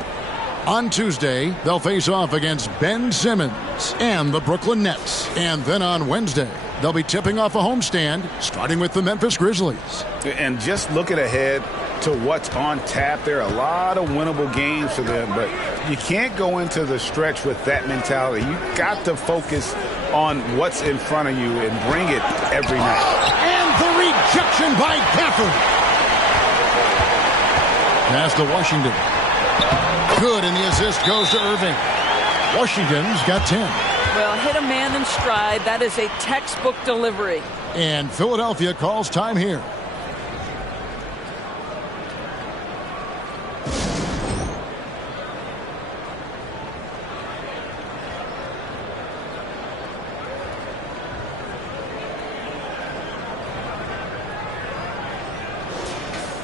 On Tuesday, they'll face off against Ben Simmons and the Brooklyn Nets. And then on Wednesday, they'll be tipping off a homestand, starting with the Memphis Grizzlies. And just looking ahead to what's on tap, there are a lot of winnable games for them, but you can't go into the stretch with that mentality. You've got to focus on what's in front of you and bring it every night. And the rejection by Gafford. Pass to Washington. Good, and the assist goes to Irving. Washington's got 10. Well, hit a man in stride. That is a textbook delivery. And Philadelphia calls time here.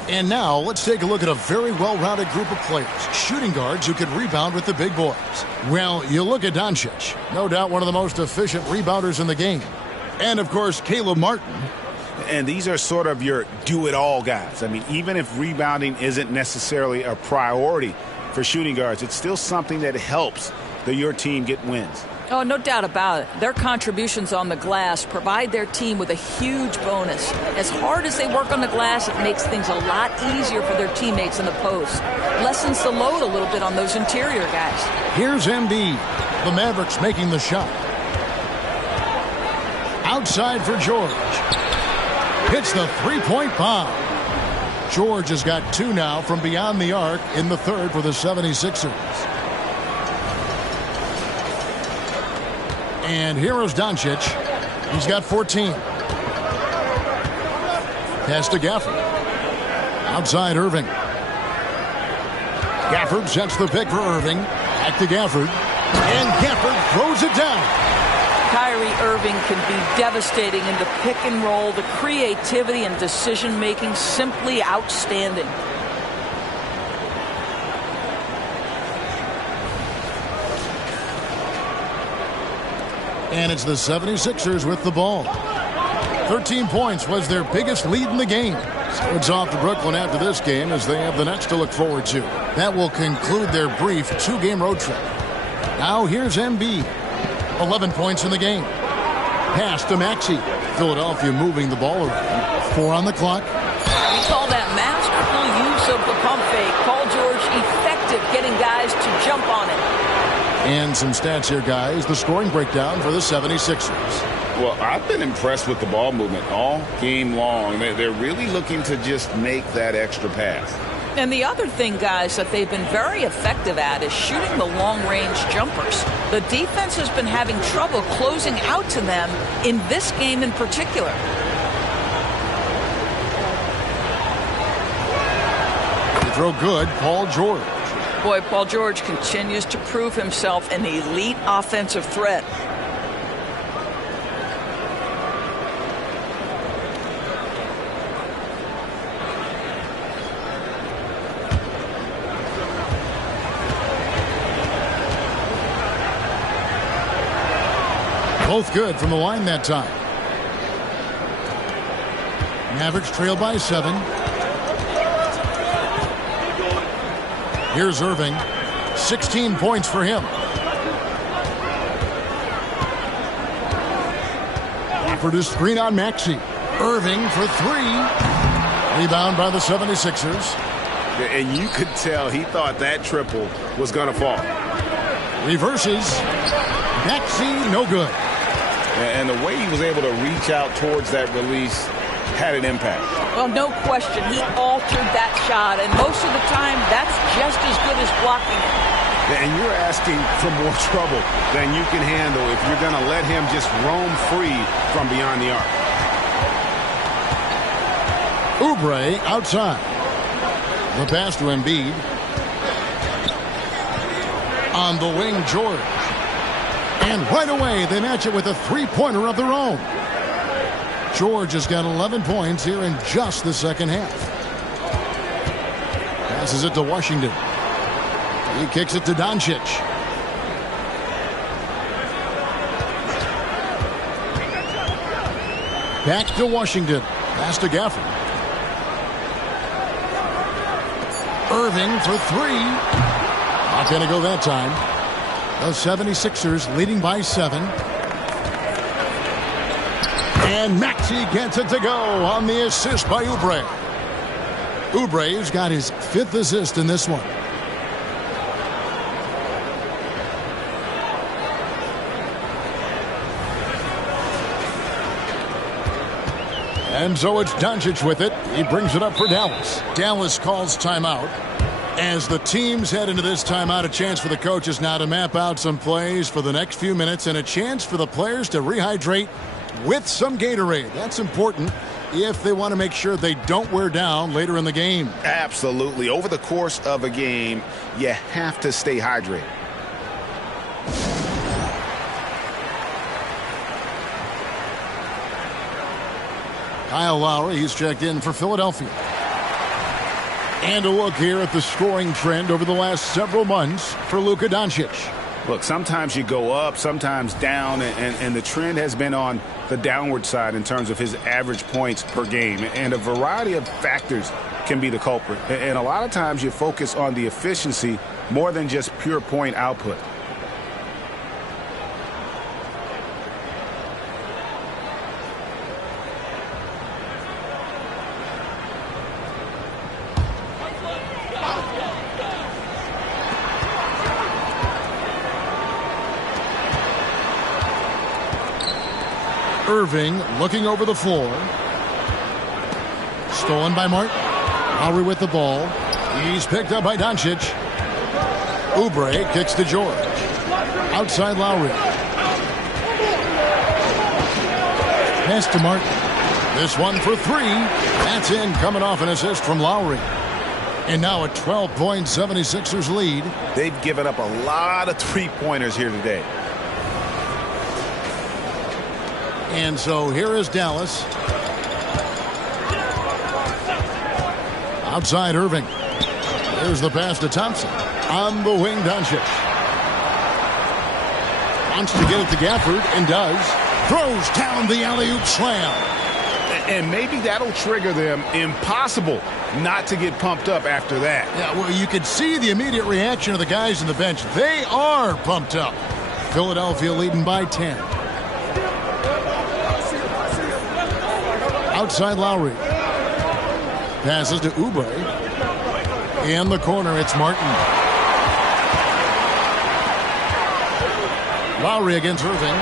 And now, let's take a look at a very well-rounded group of players. Shooting guards who can rebound with the big boys. Well, you look at Doncic. No doubt one of the most efficient rebounders in the game. And, of course, Caleb Martin. And these are sort of your do-it-all guys. I mean, even if rebounding isn't necessarily a priority for shooting guards, it's still something that helps your team get wins. Oh, no doubt about it. Their contributions on the glass provide their team with a huge bonus. As hard as they work on the glass, it makes things a lot easier for their teammates in the post. Lessens the load a little bit on those interior guys. Here's Embiid. The Mavericks making the shot. Outside for George. Hits the three-point bomb. George has got two now from beyond the arc in the third for the 76ers. And here is Doncic. He's got 14. Pass to Gafford. Outside Irving. Gafford sets the pick for Irving. Back to Gafford. And Gafford throws it down. Kyrie Irving can be devastating in the pick and roll. The creativity and decision-making simply outstanding. And it's the 76ers with the ball. 13 points was their biggest lead in the game. So it's off to Brooklyn after this game as they have the Nets to look forward to. That will conclude their brief two-game road trip. Now here's Embiid. 11 points in the game. Pass to Maxey. Philadelphia moving the ball around. 4 on the clock. We call that masterful use of the pump fake. Paul George effective getting guys to jump on it. And some stats here, guys. The scoring breakdown for the 76ers. Well, I've been impressed with the ball movement all game long. They're really looking to just make that extra pass. And the other thing, guys, that they've been very effective at is shooting the long-range jumpers. The defense has been having trouble closing out to them in this game in particular. The throw good, Paul George. Boy, Paul George continues to prove himself an elite offensive threat. Both good from the line that time. Mavericks trail by 7. Here's Irving. 16 points for him. Offered a screen on Maxey. Irving for 3. Rebound by the 76ers. And you could tell he thought that triple was going to fall. Reverses. Maxey, no good. And the way he was able to reach out towards that release had an impact. Well, no question. He altered that shot, and most of the time, that's just as good as blocking it. And you're asking for more trouble than you can handle if you're going to let him just roam free from beyond the arc. Oubre outside. The pass to Embiid. On the wing, George. And right away, they match it with a three-pointer of their own. George has got 11 points here in just the second half. Passes it to Washington. He kicks it to Doncic. Back to Washington. Pass to Gafford. Irving for three. Not going to go that time. The 76ers leading by 7. And Maxey gets it to go on the assist by Oubre. Oubre's got his 5th assist in this one. And so it's Doncic with it. He brings it up for Dallas. Dallas calls timeout. As the teams head into this timeout, a chance for the coaches now to map out some plays for the next few minutes and a chance for the players to rehydrate with some Gatorade. That's important if they want to make sure they don't wear down later in the game. Absolutely. Over the course of a game, you have to stay hydrated. Kyle Lowry, he's checked in for Philadelphia. And a look here at the scoring trend over the last several months for Luka Doncic. Look, sometimes you go up, sometimes down, and the trend has been on the downward side in terms of his average points per game. And a variety of factors can be the culprit. And a lot of times you focus on the efficiency more than just pure point output. Irving looking over the floor. Stolen by Martin. Lowry with the ball. He's picked up by Doncic. Oubre kicks to George. Outside Lowry. Pass to Martin. This one for three. That's in, coming off an assist from Lowry. And now a 12-point 76ers lead. They've given up a lot of three-pointers here today. And so here is Dallas. Outside Irving. There's the pass to Thompson. On the wing, Doncic. Wants to get it to Gafford, and does. Throws down the alley-oop slam. And maybe that'll trigger them. Impossible not to get pumped up after that. Yeah, well, you could see the immediate reaction of the guys on the bench. They are pumped up. Philadelphia leading by 10. Outside Lowry. Passes to Oubre. In the corner, it's Martin. Lowry against Irving.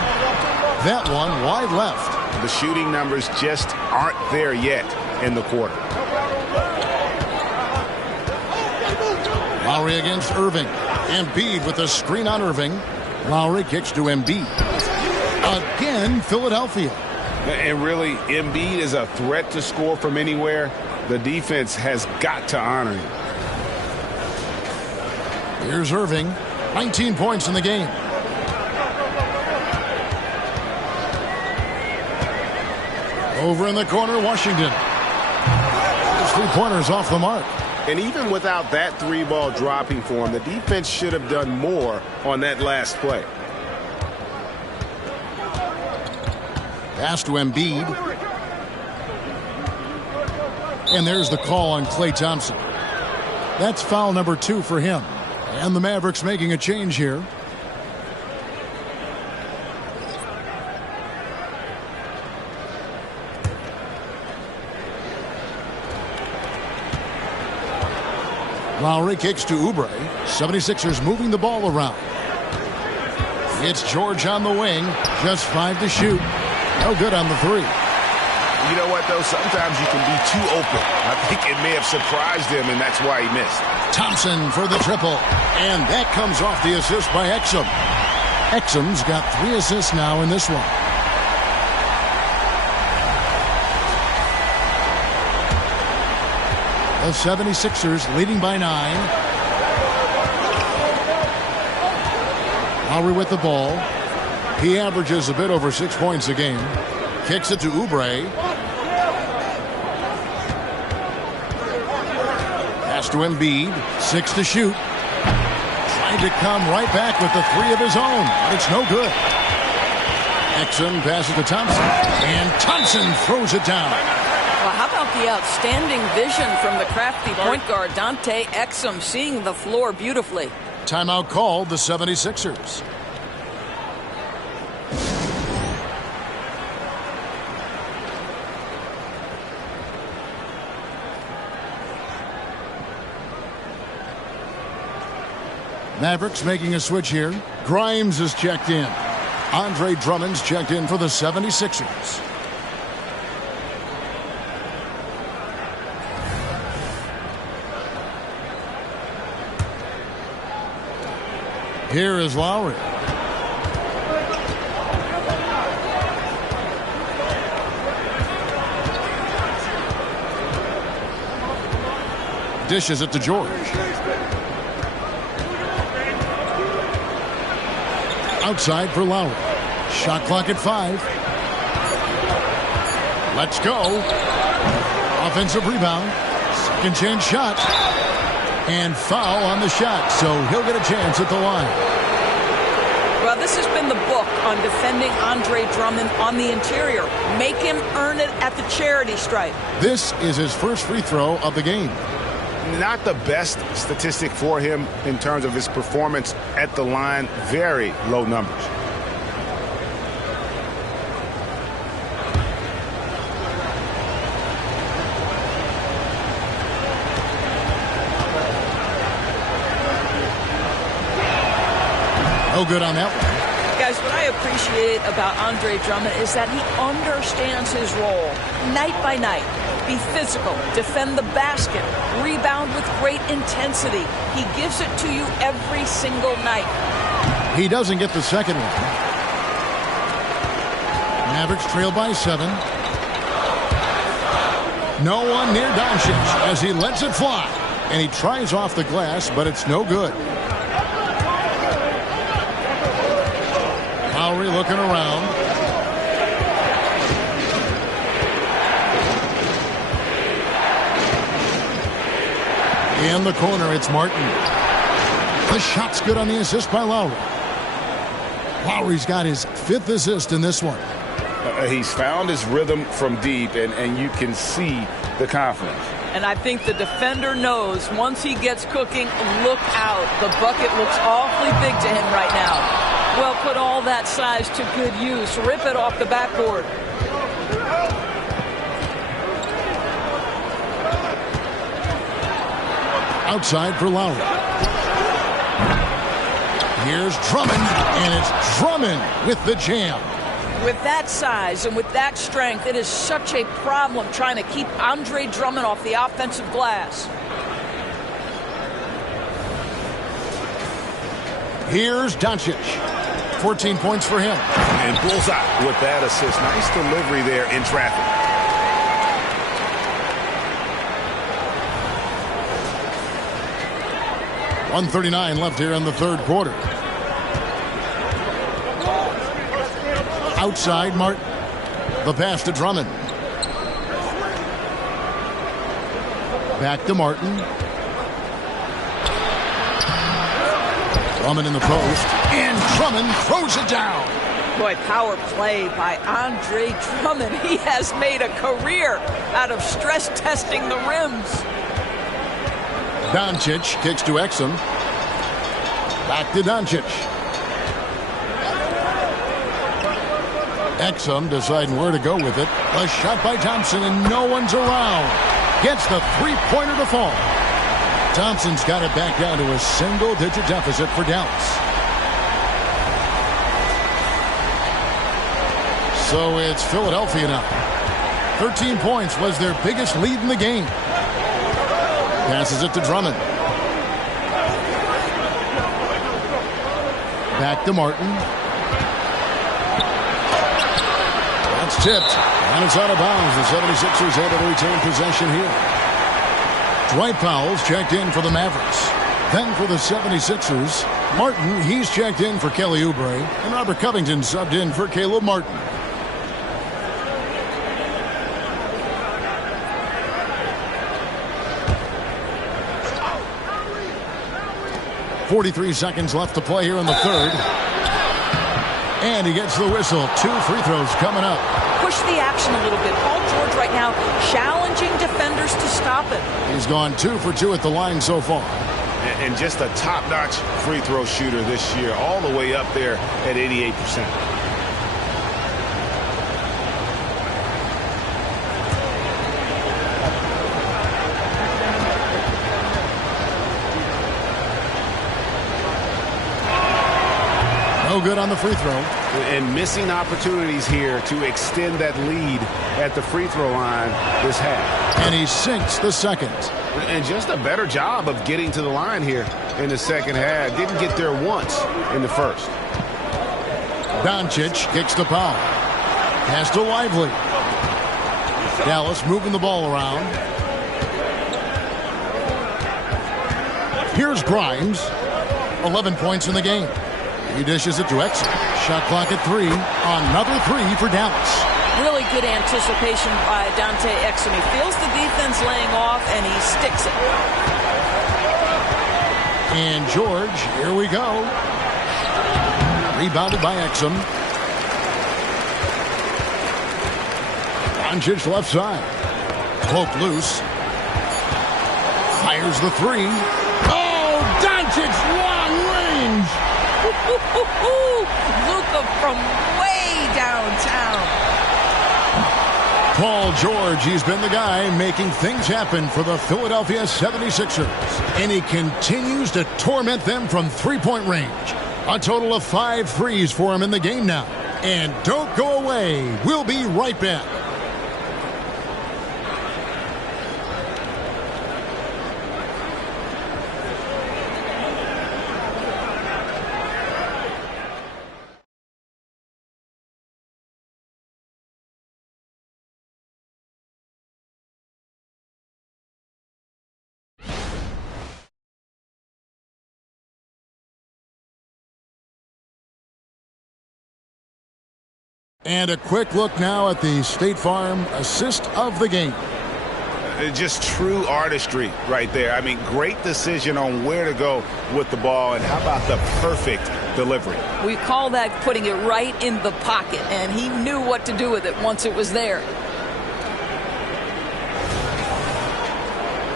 That one wide left. The shooting numbers just aren't there yet in the quarter. Lowry against Irving. Embiid with the screen on Irving. Lowry kicks to Embiid. Again, Philadelphia. And really, Embiid is a threat to score from anywhere. The defense has got to honor him. Here's Irving. 19 points in the game. Over in the corner, Washington. His three-pointer's off the mark. And even without that three ball dropping for him, the defense should have done more on that last play. Pass to Embiid. And there's the call on Klay Thompson. That's foul number 2 for him. And the Mavericks making a change here. Lowry kicks to Oubre. 76ers moving the ball around. It's George on the wing. Just 5 to shoot. No good on the 3. You know what, though? Sometimes you can be too open. I think it may have surprised him, and that's why he missed. Thompson for the triple. And that comes off the assist by Exum. Exum's got 3 assists now in this one. The 76ers leading by 9. Lowry with the ball. He averages a bit over 6 points a game. Kicks it to Oubre. Pass to Embiid. 6 to shoot. Trying to come right back with the 3 of his own, but it's no good. Exum passes to Thompson, and Thompson throws it down. Well, how about the outstanding vision from the crafty point guard, Dante Exum, seeing the floor beautifully. Timeout called, the 76ers. Mavericks making a switch here. Grimes is checked in. Andre Drummond's checked in for the 76ers. Here is Lowry. Dishes it to George. Outside for Lowry. Shot clock at 5. Let's go. Offensive rebound. Second chance shot. And foul on the shot, so he'll get a chance at the line. Well, this has been the book on defending Andre Drummond on the interior. Make him earn it at the charity stripe. This is his first free throw of the game. Not the best statistic for him in terms of his performance at the line. Very low numbers. No good on that one. Guys, what I appreciate about Andre Drummond is that he understands his role night by night. Be physical, defend the basket, rebound with great intensity. He gives it to you every single night. He doesn't get the second one. Mavericks trail by 7. No one near Doncic as he lets it fly. And he tries off the glass, but it's no good. Lowry looking around. In the corner, it's Martin. The shot's good on the assist by Lowry. Lowry's got his 5th assist in this one. He's found his rhythm from deep, and you can see the confidence. And I think the defender knows once he gets cooking, look out. The bucket looks awfully big to him right now. Well, put all that size to good use. Rip it off the backboard. Outside for Lowry. Here's Drummond, and it's Drummond with the jam. With that size and with that strength, it is such a problem trying to keep Andre Drummond off the offensive glass. Here's Doncic. 14 points for him. And bullseye with that assist. Nice delivery there in traffic. .139 left here in the third quarter. Outside, Martin. The pass to Drummond. Back to Martin. Drummond in the post. And Drummond throws it down. Boy, power play by Andre Drummond. He has made a career out of stress testing the rims. Doncic kicks to Exum. Back to Doncic. Exum deciding where to go with it. A shot by Thompson, and no one's around. Gets the three-pointer to fall. Thompson's got it back down to a single-digit deficit for Dallas. So it's Philadelphia now. 13 points was their biggest lead in the game. Passes it to Drummond. Back to Martin. That's tipped. And it's out of bounds. The 76ers able to retain possession here. Dwight Powell's checked in for the Mavericks. Then for the 76ers, Martin, he's checked in for Kelly Oubre, and Robert Covington subbed in for Caleb Martin. .43 seconds left to play here in the third. And he gets the whistle. 2 free throws coming up. Push the action a little bit. Paul George right now challenging defenders to stop it. He's gone 2 for 2 at the line so far. And just a top-notch free throw shooter this year, all the way up there at 88%. No good on the free throw. And missing opportunities here to extend that lead at the free throw line this half. And he sinks the second. And just a better job of getting to the line here in the second half. Didn't get there once in the first. Doncic kicks to Powell. Pass to Lively. Dallas moving the ball around. Here's Grimes. 11 points in the game. He dishes it to Exum. Shot clock at 3. Another 3 for Dallas. Really good anticipation by Dante Exum. He feels the defense laying off, and he sticks it. And George, here we go. Rebounded by Exum. Doncic left side. Poke loose. Fires the 3. Oh, Doncic long range. Luka from way downtown. Paul George, he's been the guy making things happen for the Philadelphia 76ers. And he continues to torment them from three-point range. A total of 5 threes for him in the game now. And don't go away. We'll be right back. And a quick look now at the State Farm assist of the game. Just true artistry right there. I mean, great decision on where to go with the ball, and how about the perfect delivery? We call that putting it right in the pocket, and he knew what to do with it once it was there.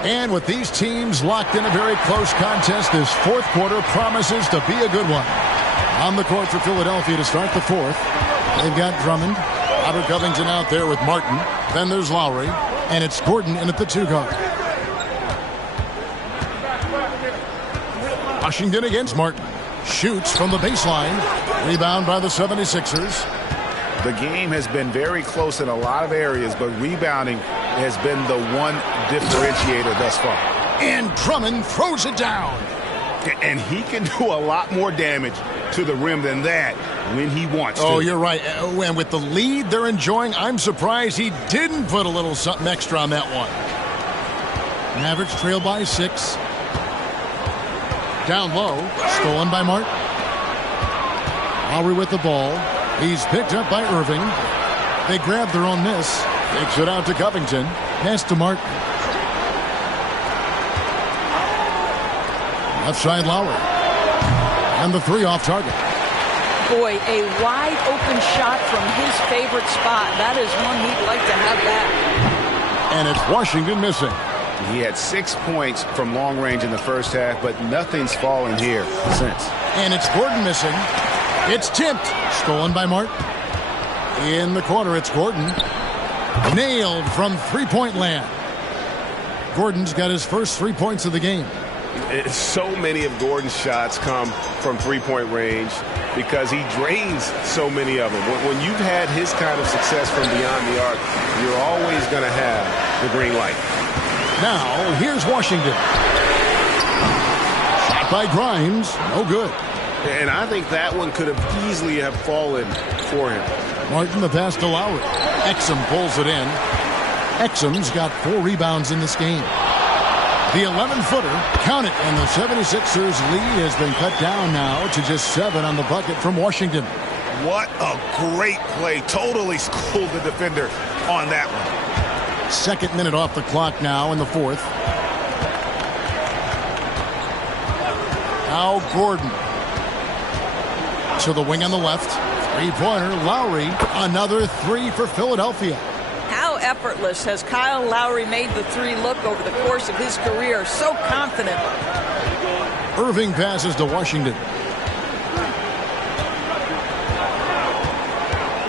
And with these teams locked in a very close contest, this fourth quarter promises to be a good one. On the court for Philadelphia to start the fourth. They've got Drummond, Robert Covington out there with Martin. Then there's Lowry, and it's Gordon in at the 2 guard. Washington against Martin. Shoots from the baseline. Rebound by the 76ers. The game has been very close in a lot of areas, but rebounding has been the one differentiator thus far. And Drummond throws it down. And he can do a lot more damage to the rim than that when he wants to. Oh, you're right. And with the lead they're enjoying, I'm surprised he didn't put a little something extra on that one. Mavericks trail by 6. Down low. Stolen by Martin. Lowry with the ball. He's picked up by Irving. They grab their own miss. Takes it out to Covington. Pass to Martin. Left side Lowry. And the 3 off target. Boy, a wide open shot from his favorite spot. That is one he'd like to have back. And it's Washington missing. He had 6 points from long range in the first half, but nothing's fallen here since. And it's Gordon missing. It's tipped. Stolen by Martin. In the corner, it's Gordon. Nailed from three-point land. Gordon's got his first 3 points of the game. So many of Gordon's shots come from three-point range because he drains so many of them. When you've had his kind of success from beyond the arc, you're always going to have the green light. Now, here's Washington. Shot by Grimes. No good. And I think that one could have easily have fallen for him. Martin the pass to Lowry. Exum pulls it in. Exum's got 4 rebounds in this game. The 11-footer, count it, and the 76ers lead has been cut down now to just 7 on the bucket from Washington. What a great play. Totally schooled the defender on that one. Second minute off the clock now in the fourth. Now Gordon to the wing on the left. Three-pointer, Lowry. Another 3 for Philadelphia. How effortless has Kyle Lowry made the 3 look over the course of his career? So confident. Irving passes to Washington.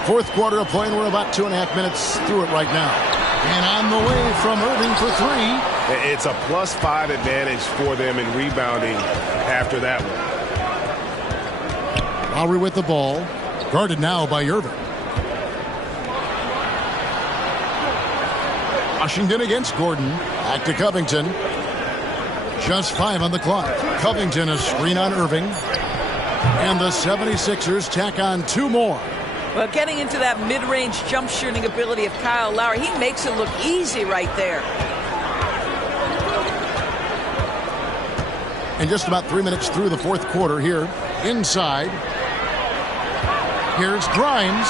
Fourth quarter of play, and we're about 2.5 minutes through it right now. And on the way from Irving for 3. It's a +5 advantage for them in rebounding after that one. Lowry with the ball. Guarded now by Irving. Washington against Gordon. Back to Covington. Just 5 on the clock. Covington a screen on Irving. And the 76ers tack on 2 more. Well, getting into that mid-range jump shooting ability of Kyle Lowry, he makes it look easy right there. And just about 3 minutes through the fourth quarter here. Inside. Here's Grimes.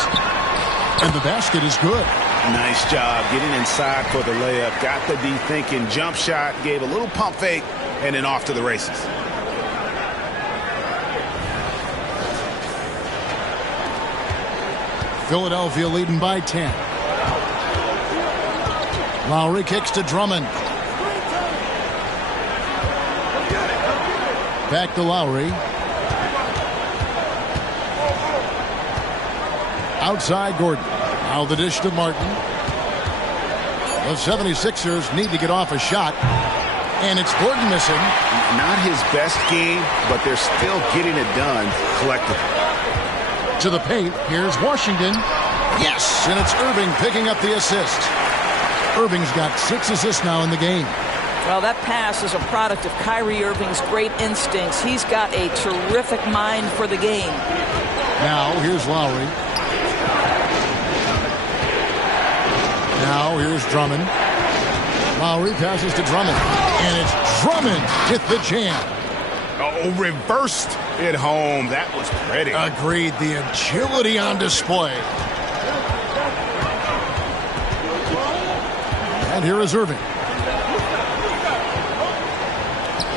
And the basket is good. Nice job getting inside for the layup. Got the D thinking. Jump shot. Gave a little pump fake. And then off to the races. Philadelphia leading by 10. Lowry kicks to Drummond. Back to Lowry. Outside Gordon. Now the dish to Martin. The 76ers need to get off a shot. And it's Gordon missing. Not his best game, but they're still getting it done collectively. To the paint. Here's Washington. Yes! And it's Irving picking up the assist. Irving's got 6 assists now in the game. Well, that pass is a product of Kyrie Irving's great instincts. He's got a terrific mind for the game. Now, here's Lowry. Now, here's Drummond. Lowry passes to Drummond. And it's Drummond with the jam. Oh, reversed it home. That was pretty. Agreed. The agility on display. And here is Irving.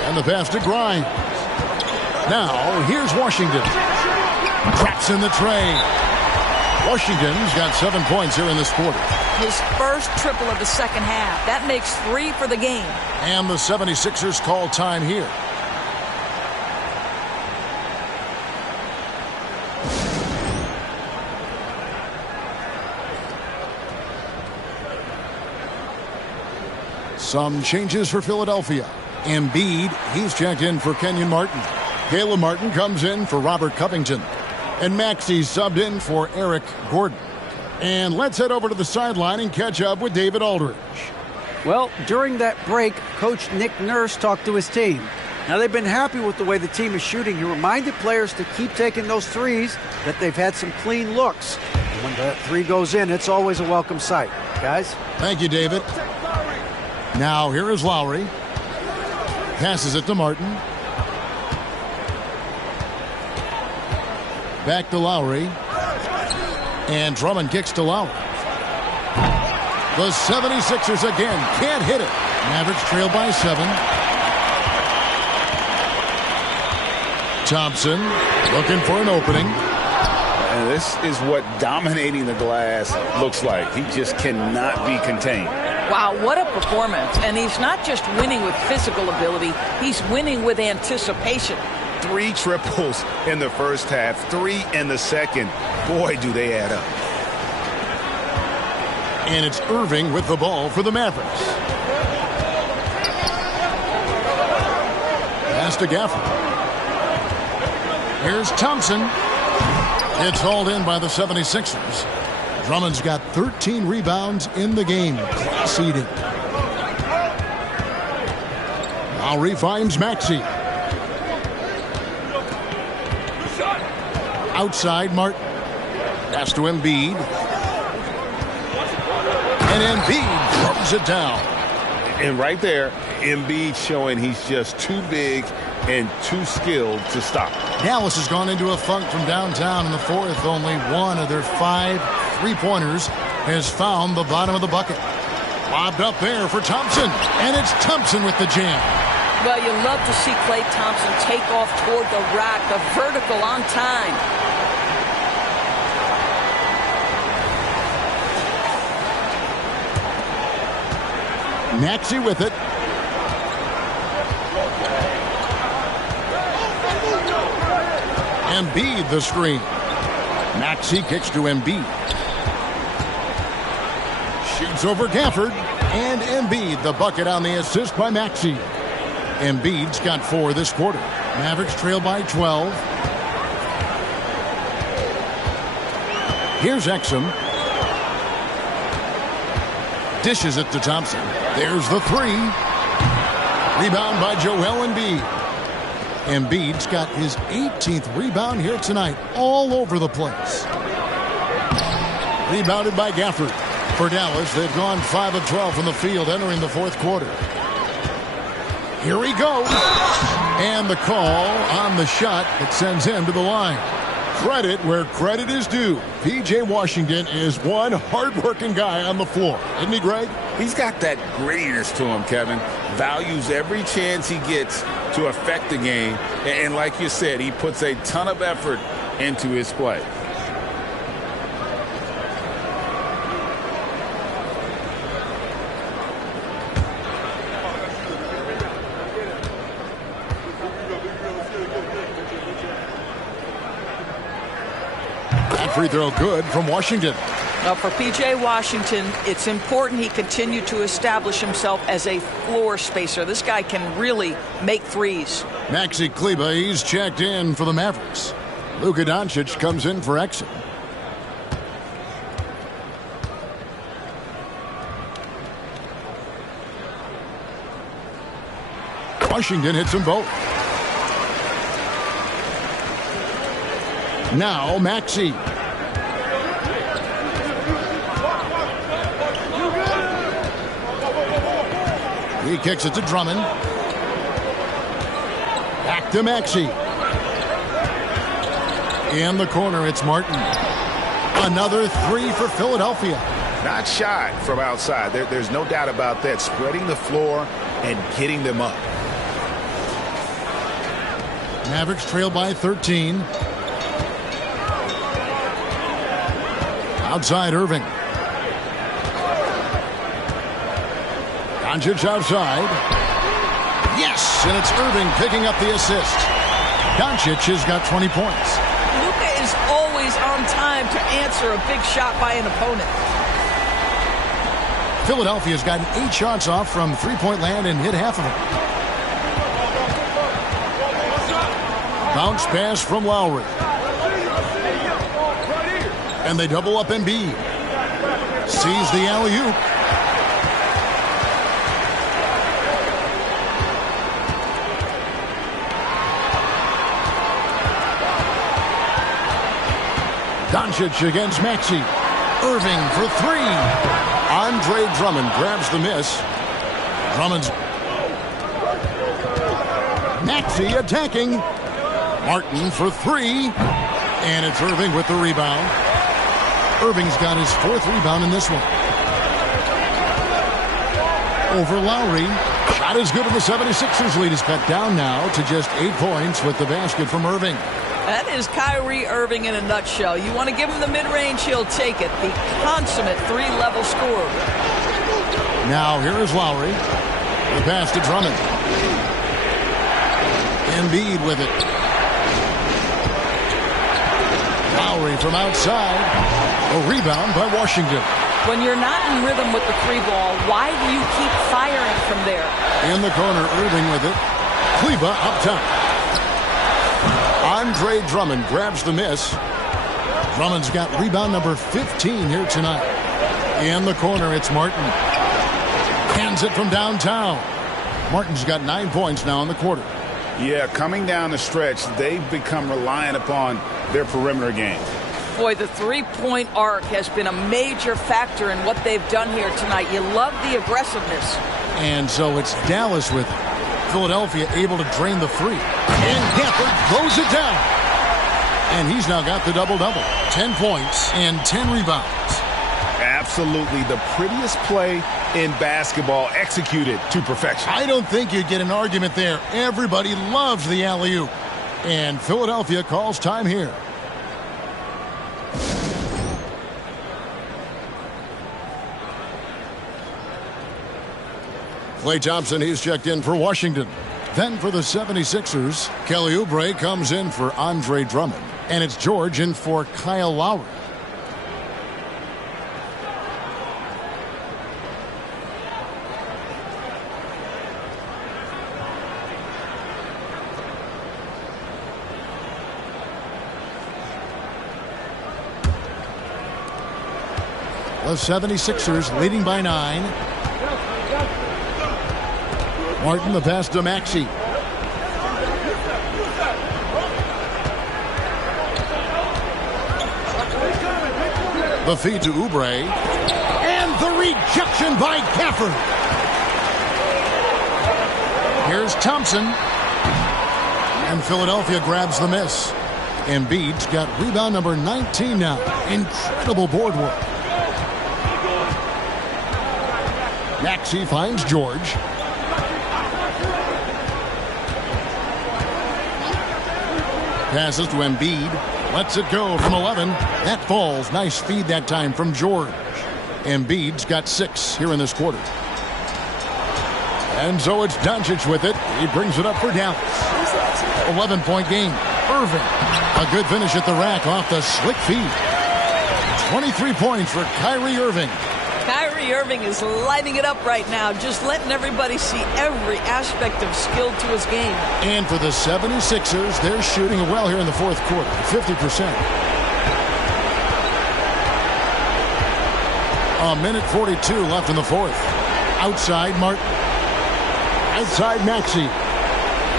And the pass to Grimes. Now, here's Washington. Traps in the tray. Washington's got 7 points here in this quarter. His first triple of the second half. That makes 3 for the game. And the 76ers call time here. Some changes for Philadelphia. Embiid, he's checked in for Kenyon Martin. Caleb Martin comes in for Robert Covington. And Maxey subbed in for Eric Gordon. And let's head over to the sideline and catch up with David Aldridge. Well, during that break, Coach Nick Nurse talked to his team. Now, they've been happy with the way the team is shooting. He reminded players to keep taking those threes, that they've had some clean looks. And when that 3 goes in, it's always a welcome sight. Guys? Thank you, David. Now, here is Lowry. Passes it to Martin. Back to Lowry. And Drummond kicks to Lowry. The 76ers again can't hit it. Mavericks trail by 7. Thompson looking for an opening. And this is what dominating the glass looks like. He just cannot be contained. Wow, what a performance. And he's not just winning with physical ability, he's winning with anticipation. 3 triples in the first half, 3 in the second. Boy, do they add up. And it's Irving with the ball for the Mavericks. Pass to Gafford. Here's Thompson. It's hauled in by the 76ers. Drummond's got 13 rebounds in the game. Class eating. Lowry finds Maxey. Outside Martin. Pass to Embiid. And Embiid throws it down. And right there, Embiid showing he's just too big and too skilled to stop. Dallas has gone into a funk from downtown in the fourth. Only one of their 5 3-pointers has found the bottom of the bucket. Lobbed up there for Thompson, and it's Thompson with the jam. Well, you love to see Klay Thompson take off toward the rack, the vertical on time. Maxey with it. Embiid the screen. Maxey kicks to Embiid. Shoots over Gafford. And Embiid the bucket on the assist by Maxey. Embiid's got 4 this quarter. Mavericks trail by 12. Here's Exum. Dishes it to Thompson. There's the 3. Rebound by Joel Embiid. Embiid's got his 18th rebound here tonight. All over the place. Rebounded by Gafford. For Dallas, they've gone 5 of 12 from the field entering the fourth quarter. Here he goes. And the call on the shot that sends him to the line. Credit where credit is due. P.J. Washington is one hard-working guy on the floor. Isn't he, Greg? He's got that grittiness to him, Kevin. Values every chance he gets to affect the game. And like you said, he puts a ton of effort into his play. Free throw good from Washington. Now for P.J. Washington, it's important he continue to establish himself as a floor spacer. This guy can really make threes. Maxi Kleber, he's checked in for the Mavericks. Luka Doncic comes in for Exum. Washington hits them both. Now Maxey. He kicks it to Drummond. Back to Maxey. In the corner, it's Martin. Another 3 for Philadelphia. Not shy from outside. There's no doubt about that. Spreading the floor and getting them up. Mavericks trail by 13. Outside Irving. Doncic outside. Yes, and it's Irving picking up the assist. Doncic has got 20 points. Luka is always on time to answer a big shot by an opponent. Philadelphia's gotten 8 shots off from three-point land and hit half of them. Bounce pass from Lowry. And they double up Embiid. Sees the alley-oop. Doncic against Maxey. Irving for 3. Andre Drummond grabs the miss. Drummond's Maxey attacking. Martin for 3. And it's Irving with the rebound. Irving's got his 4th rebound in this one. Over Lowry. Shot is good, and the 76ers lead is cut down now to just 8 points with the basket from Irving. That is Kyrie Irving in a nutshell. You want to give him the mid-range, he'll take it. The consummate 3-level scorer. Now here is Lowry. The pass to Drummond. Embiid with it. Lowry from outside. A rebound by Washington. When you're not in rhythm with the 3-ball, why do you keep firing from there? In the corner, Irving with it. Kleber up top. Andre Drummond grabs the miss. Drummond's got rebound number 15 here tonight. In the corner, it's Martin. Hands it from downtown. Martin's got 9 points now in the quarter. Yeah, coming down the stretch, they've become reliant upon their perimeter game. Boy, the three-point arc has been a major factor in what they've done here tonight. You love the aggressiveness. And so it's Dallas with Philadelphia able to drain the three. And Gafford throws it down. And he's now got the double-double. 10 points and 10 rebounds. Absolutely the prettiest play in basketball, executed to perfection. I don't think you'd get an argument there. Everybody loves the alley-oop. And Philadelphia calls time here. Klay Thompson, he's checked in for Washington. Then for the 76ers, Kelly Oubre comes in for Andre Drummond. And it's George in for Kyle Lowry. The 76ers leading by 9. Martin the pass to Maxey. The feed to Oubre. And the rejection by Gafford. Here's Thompson. And Philadelphia grabs the miss. Embiid's got rebound number 19 now. Incredible board work. Maxey finds George. Passes to Embiid. Lets it go from 11. That falls. Nice feed that time from George. Embiid's got 6 here in this quarter. And so it's Doncic with it. He brings it up for Dallas. 11-point game. Irving. A good finish at the rack off the slick feed. 23 points for Kyrie Irving. Kyrie Irving is lighting it up right now, just letting everybody see every aspect of skill to his game. And for the 76ers, they're shooting well here in the fourth quarter, 50%. A minute 42 left in the fourth. Outside Martin. Outside Maxey.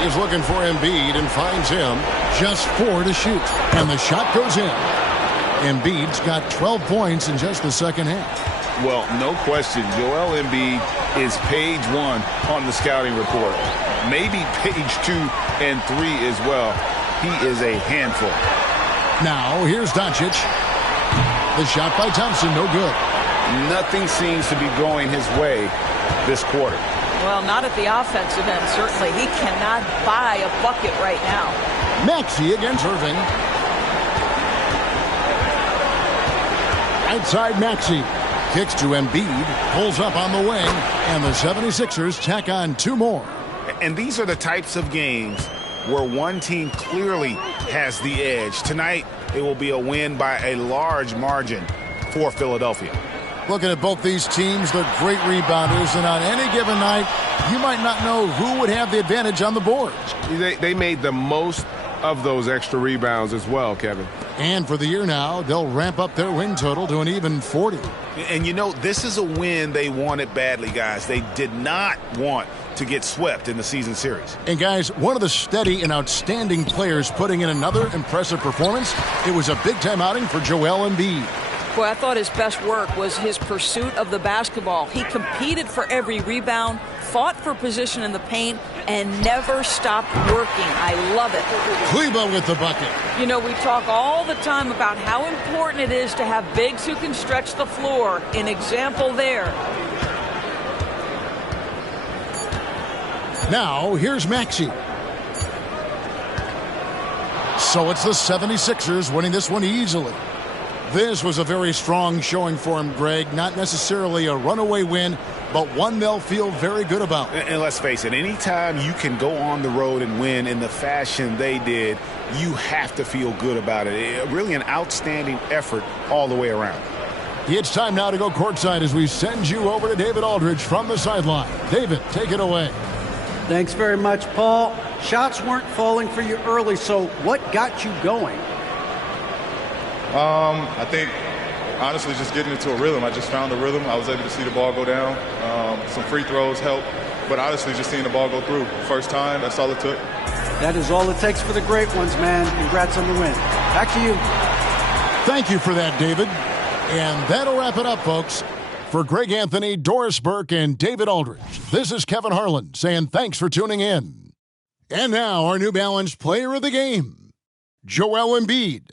He's looking for Embiid and finds him. Just 4 to shoot. And the shot goes in. Embiid's got 12 points in just the second half. Well, no question, Joel Embiid is page 1 on the scouting report. Maybe page 2 and 3 as well. He is a handful. Now, here's Doncic. The shot by Thompson, no good. Nothing seems to be going his way this quarter. Well, not at the offensive end, certainly. He cannot buy a bucket right now. Maxey against Irving. Outside Maxey. Kicks to Embiid, pulls up on the wing, and the 76ers tack on 2 more. And these are the types of games where one team clearly has the edge. Tonight, it will be a win by a large margin for Philadelphia. Looking at both these teams, they're great rebounders, and on any given night, you might not know who would have the advantage on the boards. They made the most of those extra rebounds as well, Kevin. And for the year now, they'll ramp up their win total to an even 40. And you know, this is a win they wanted badly, guys. They did not want to get swept in the season series. And guys, one of the steady and outstanding players putting in another impressive performance. It was a big-time outing for Joel Embiid. Boy, I thought his best work was his pursuit of the basketball. He competed for every rebound, fought for position in the paint, and never stopped working. I love it. Kleba with the bucket. You know, we talk all the time about how important it is to have bigs who can stretch the floor. An example there. Now, here's Maxey. So it's the 76ers winning this one easily. This was a very strong showing for him, Greg. Not necessarily a runaway win, but one they'll feel very good about. And let's face it, anytime you can go on the road and win in the fashion they did, you have to feel good about it. Really an outstanding effort all the way around. It's time now to go courtside as we send you over to David Aldridge from the sideline. David, take it away. Thanks very much, Paul. Shots weren't falling for you early, so what got you going? I think, honestly, just getting into a rhythm. I just found a rhythm. I was able to see the ball go down. Some free throws helped. But honestly, just seeing the ball go through. First time, that's all it took. That is all it takes for the great ones, man. Congrats on the win. Back to you. Thank you for that, David. And that'll wrap it up, folks. For Greg Anthony, Doris Burke, and David Aldridge, this is Kevin Harlan saying thanks for tuning in. And now, our New Balance Player of the Game, Joel Embiid.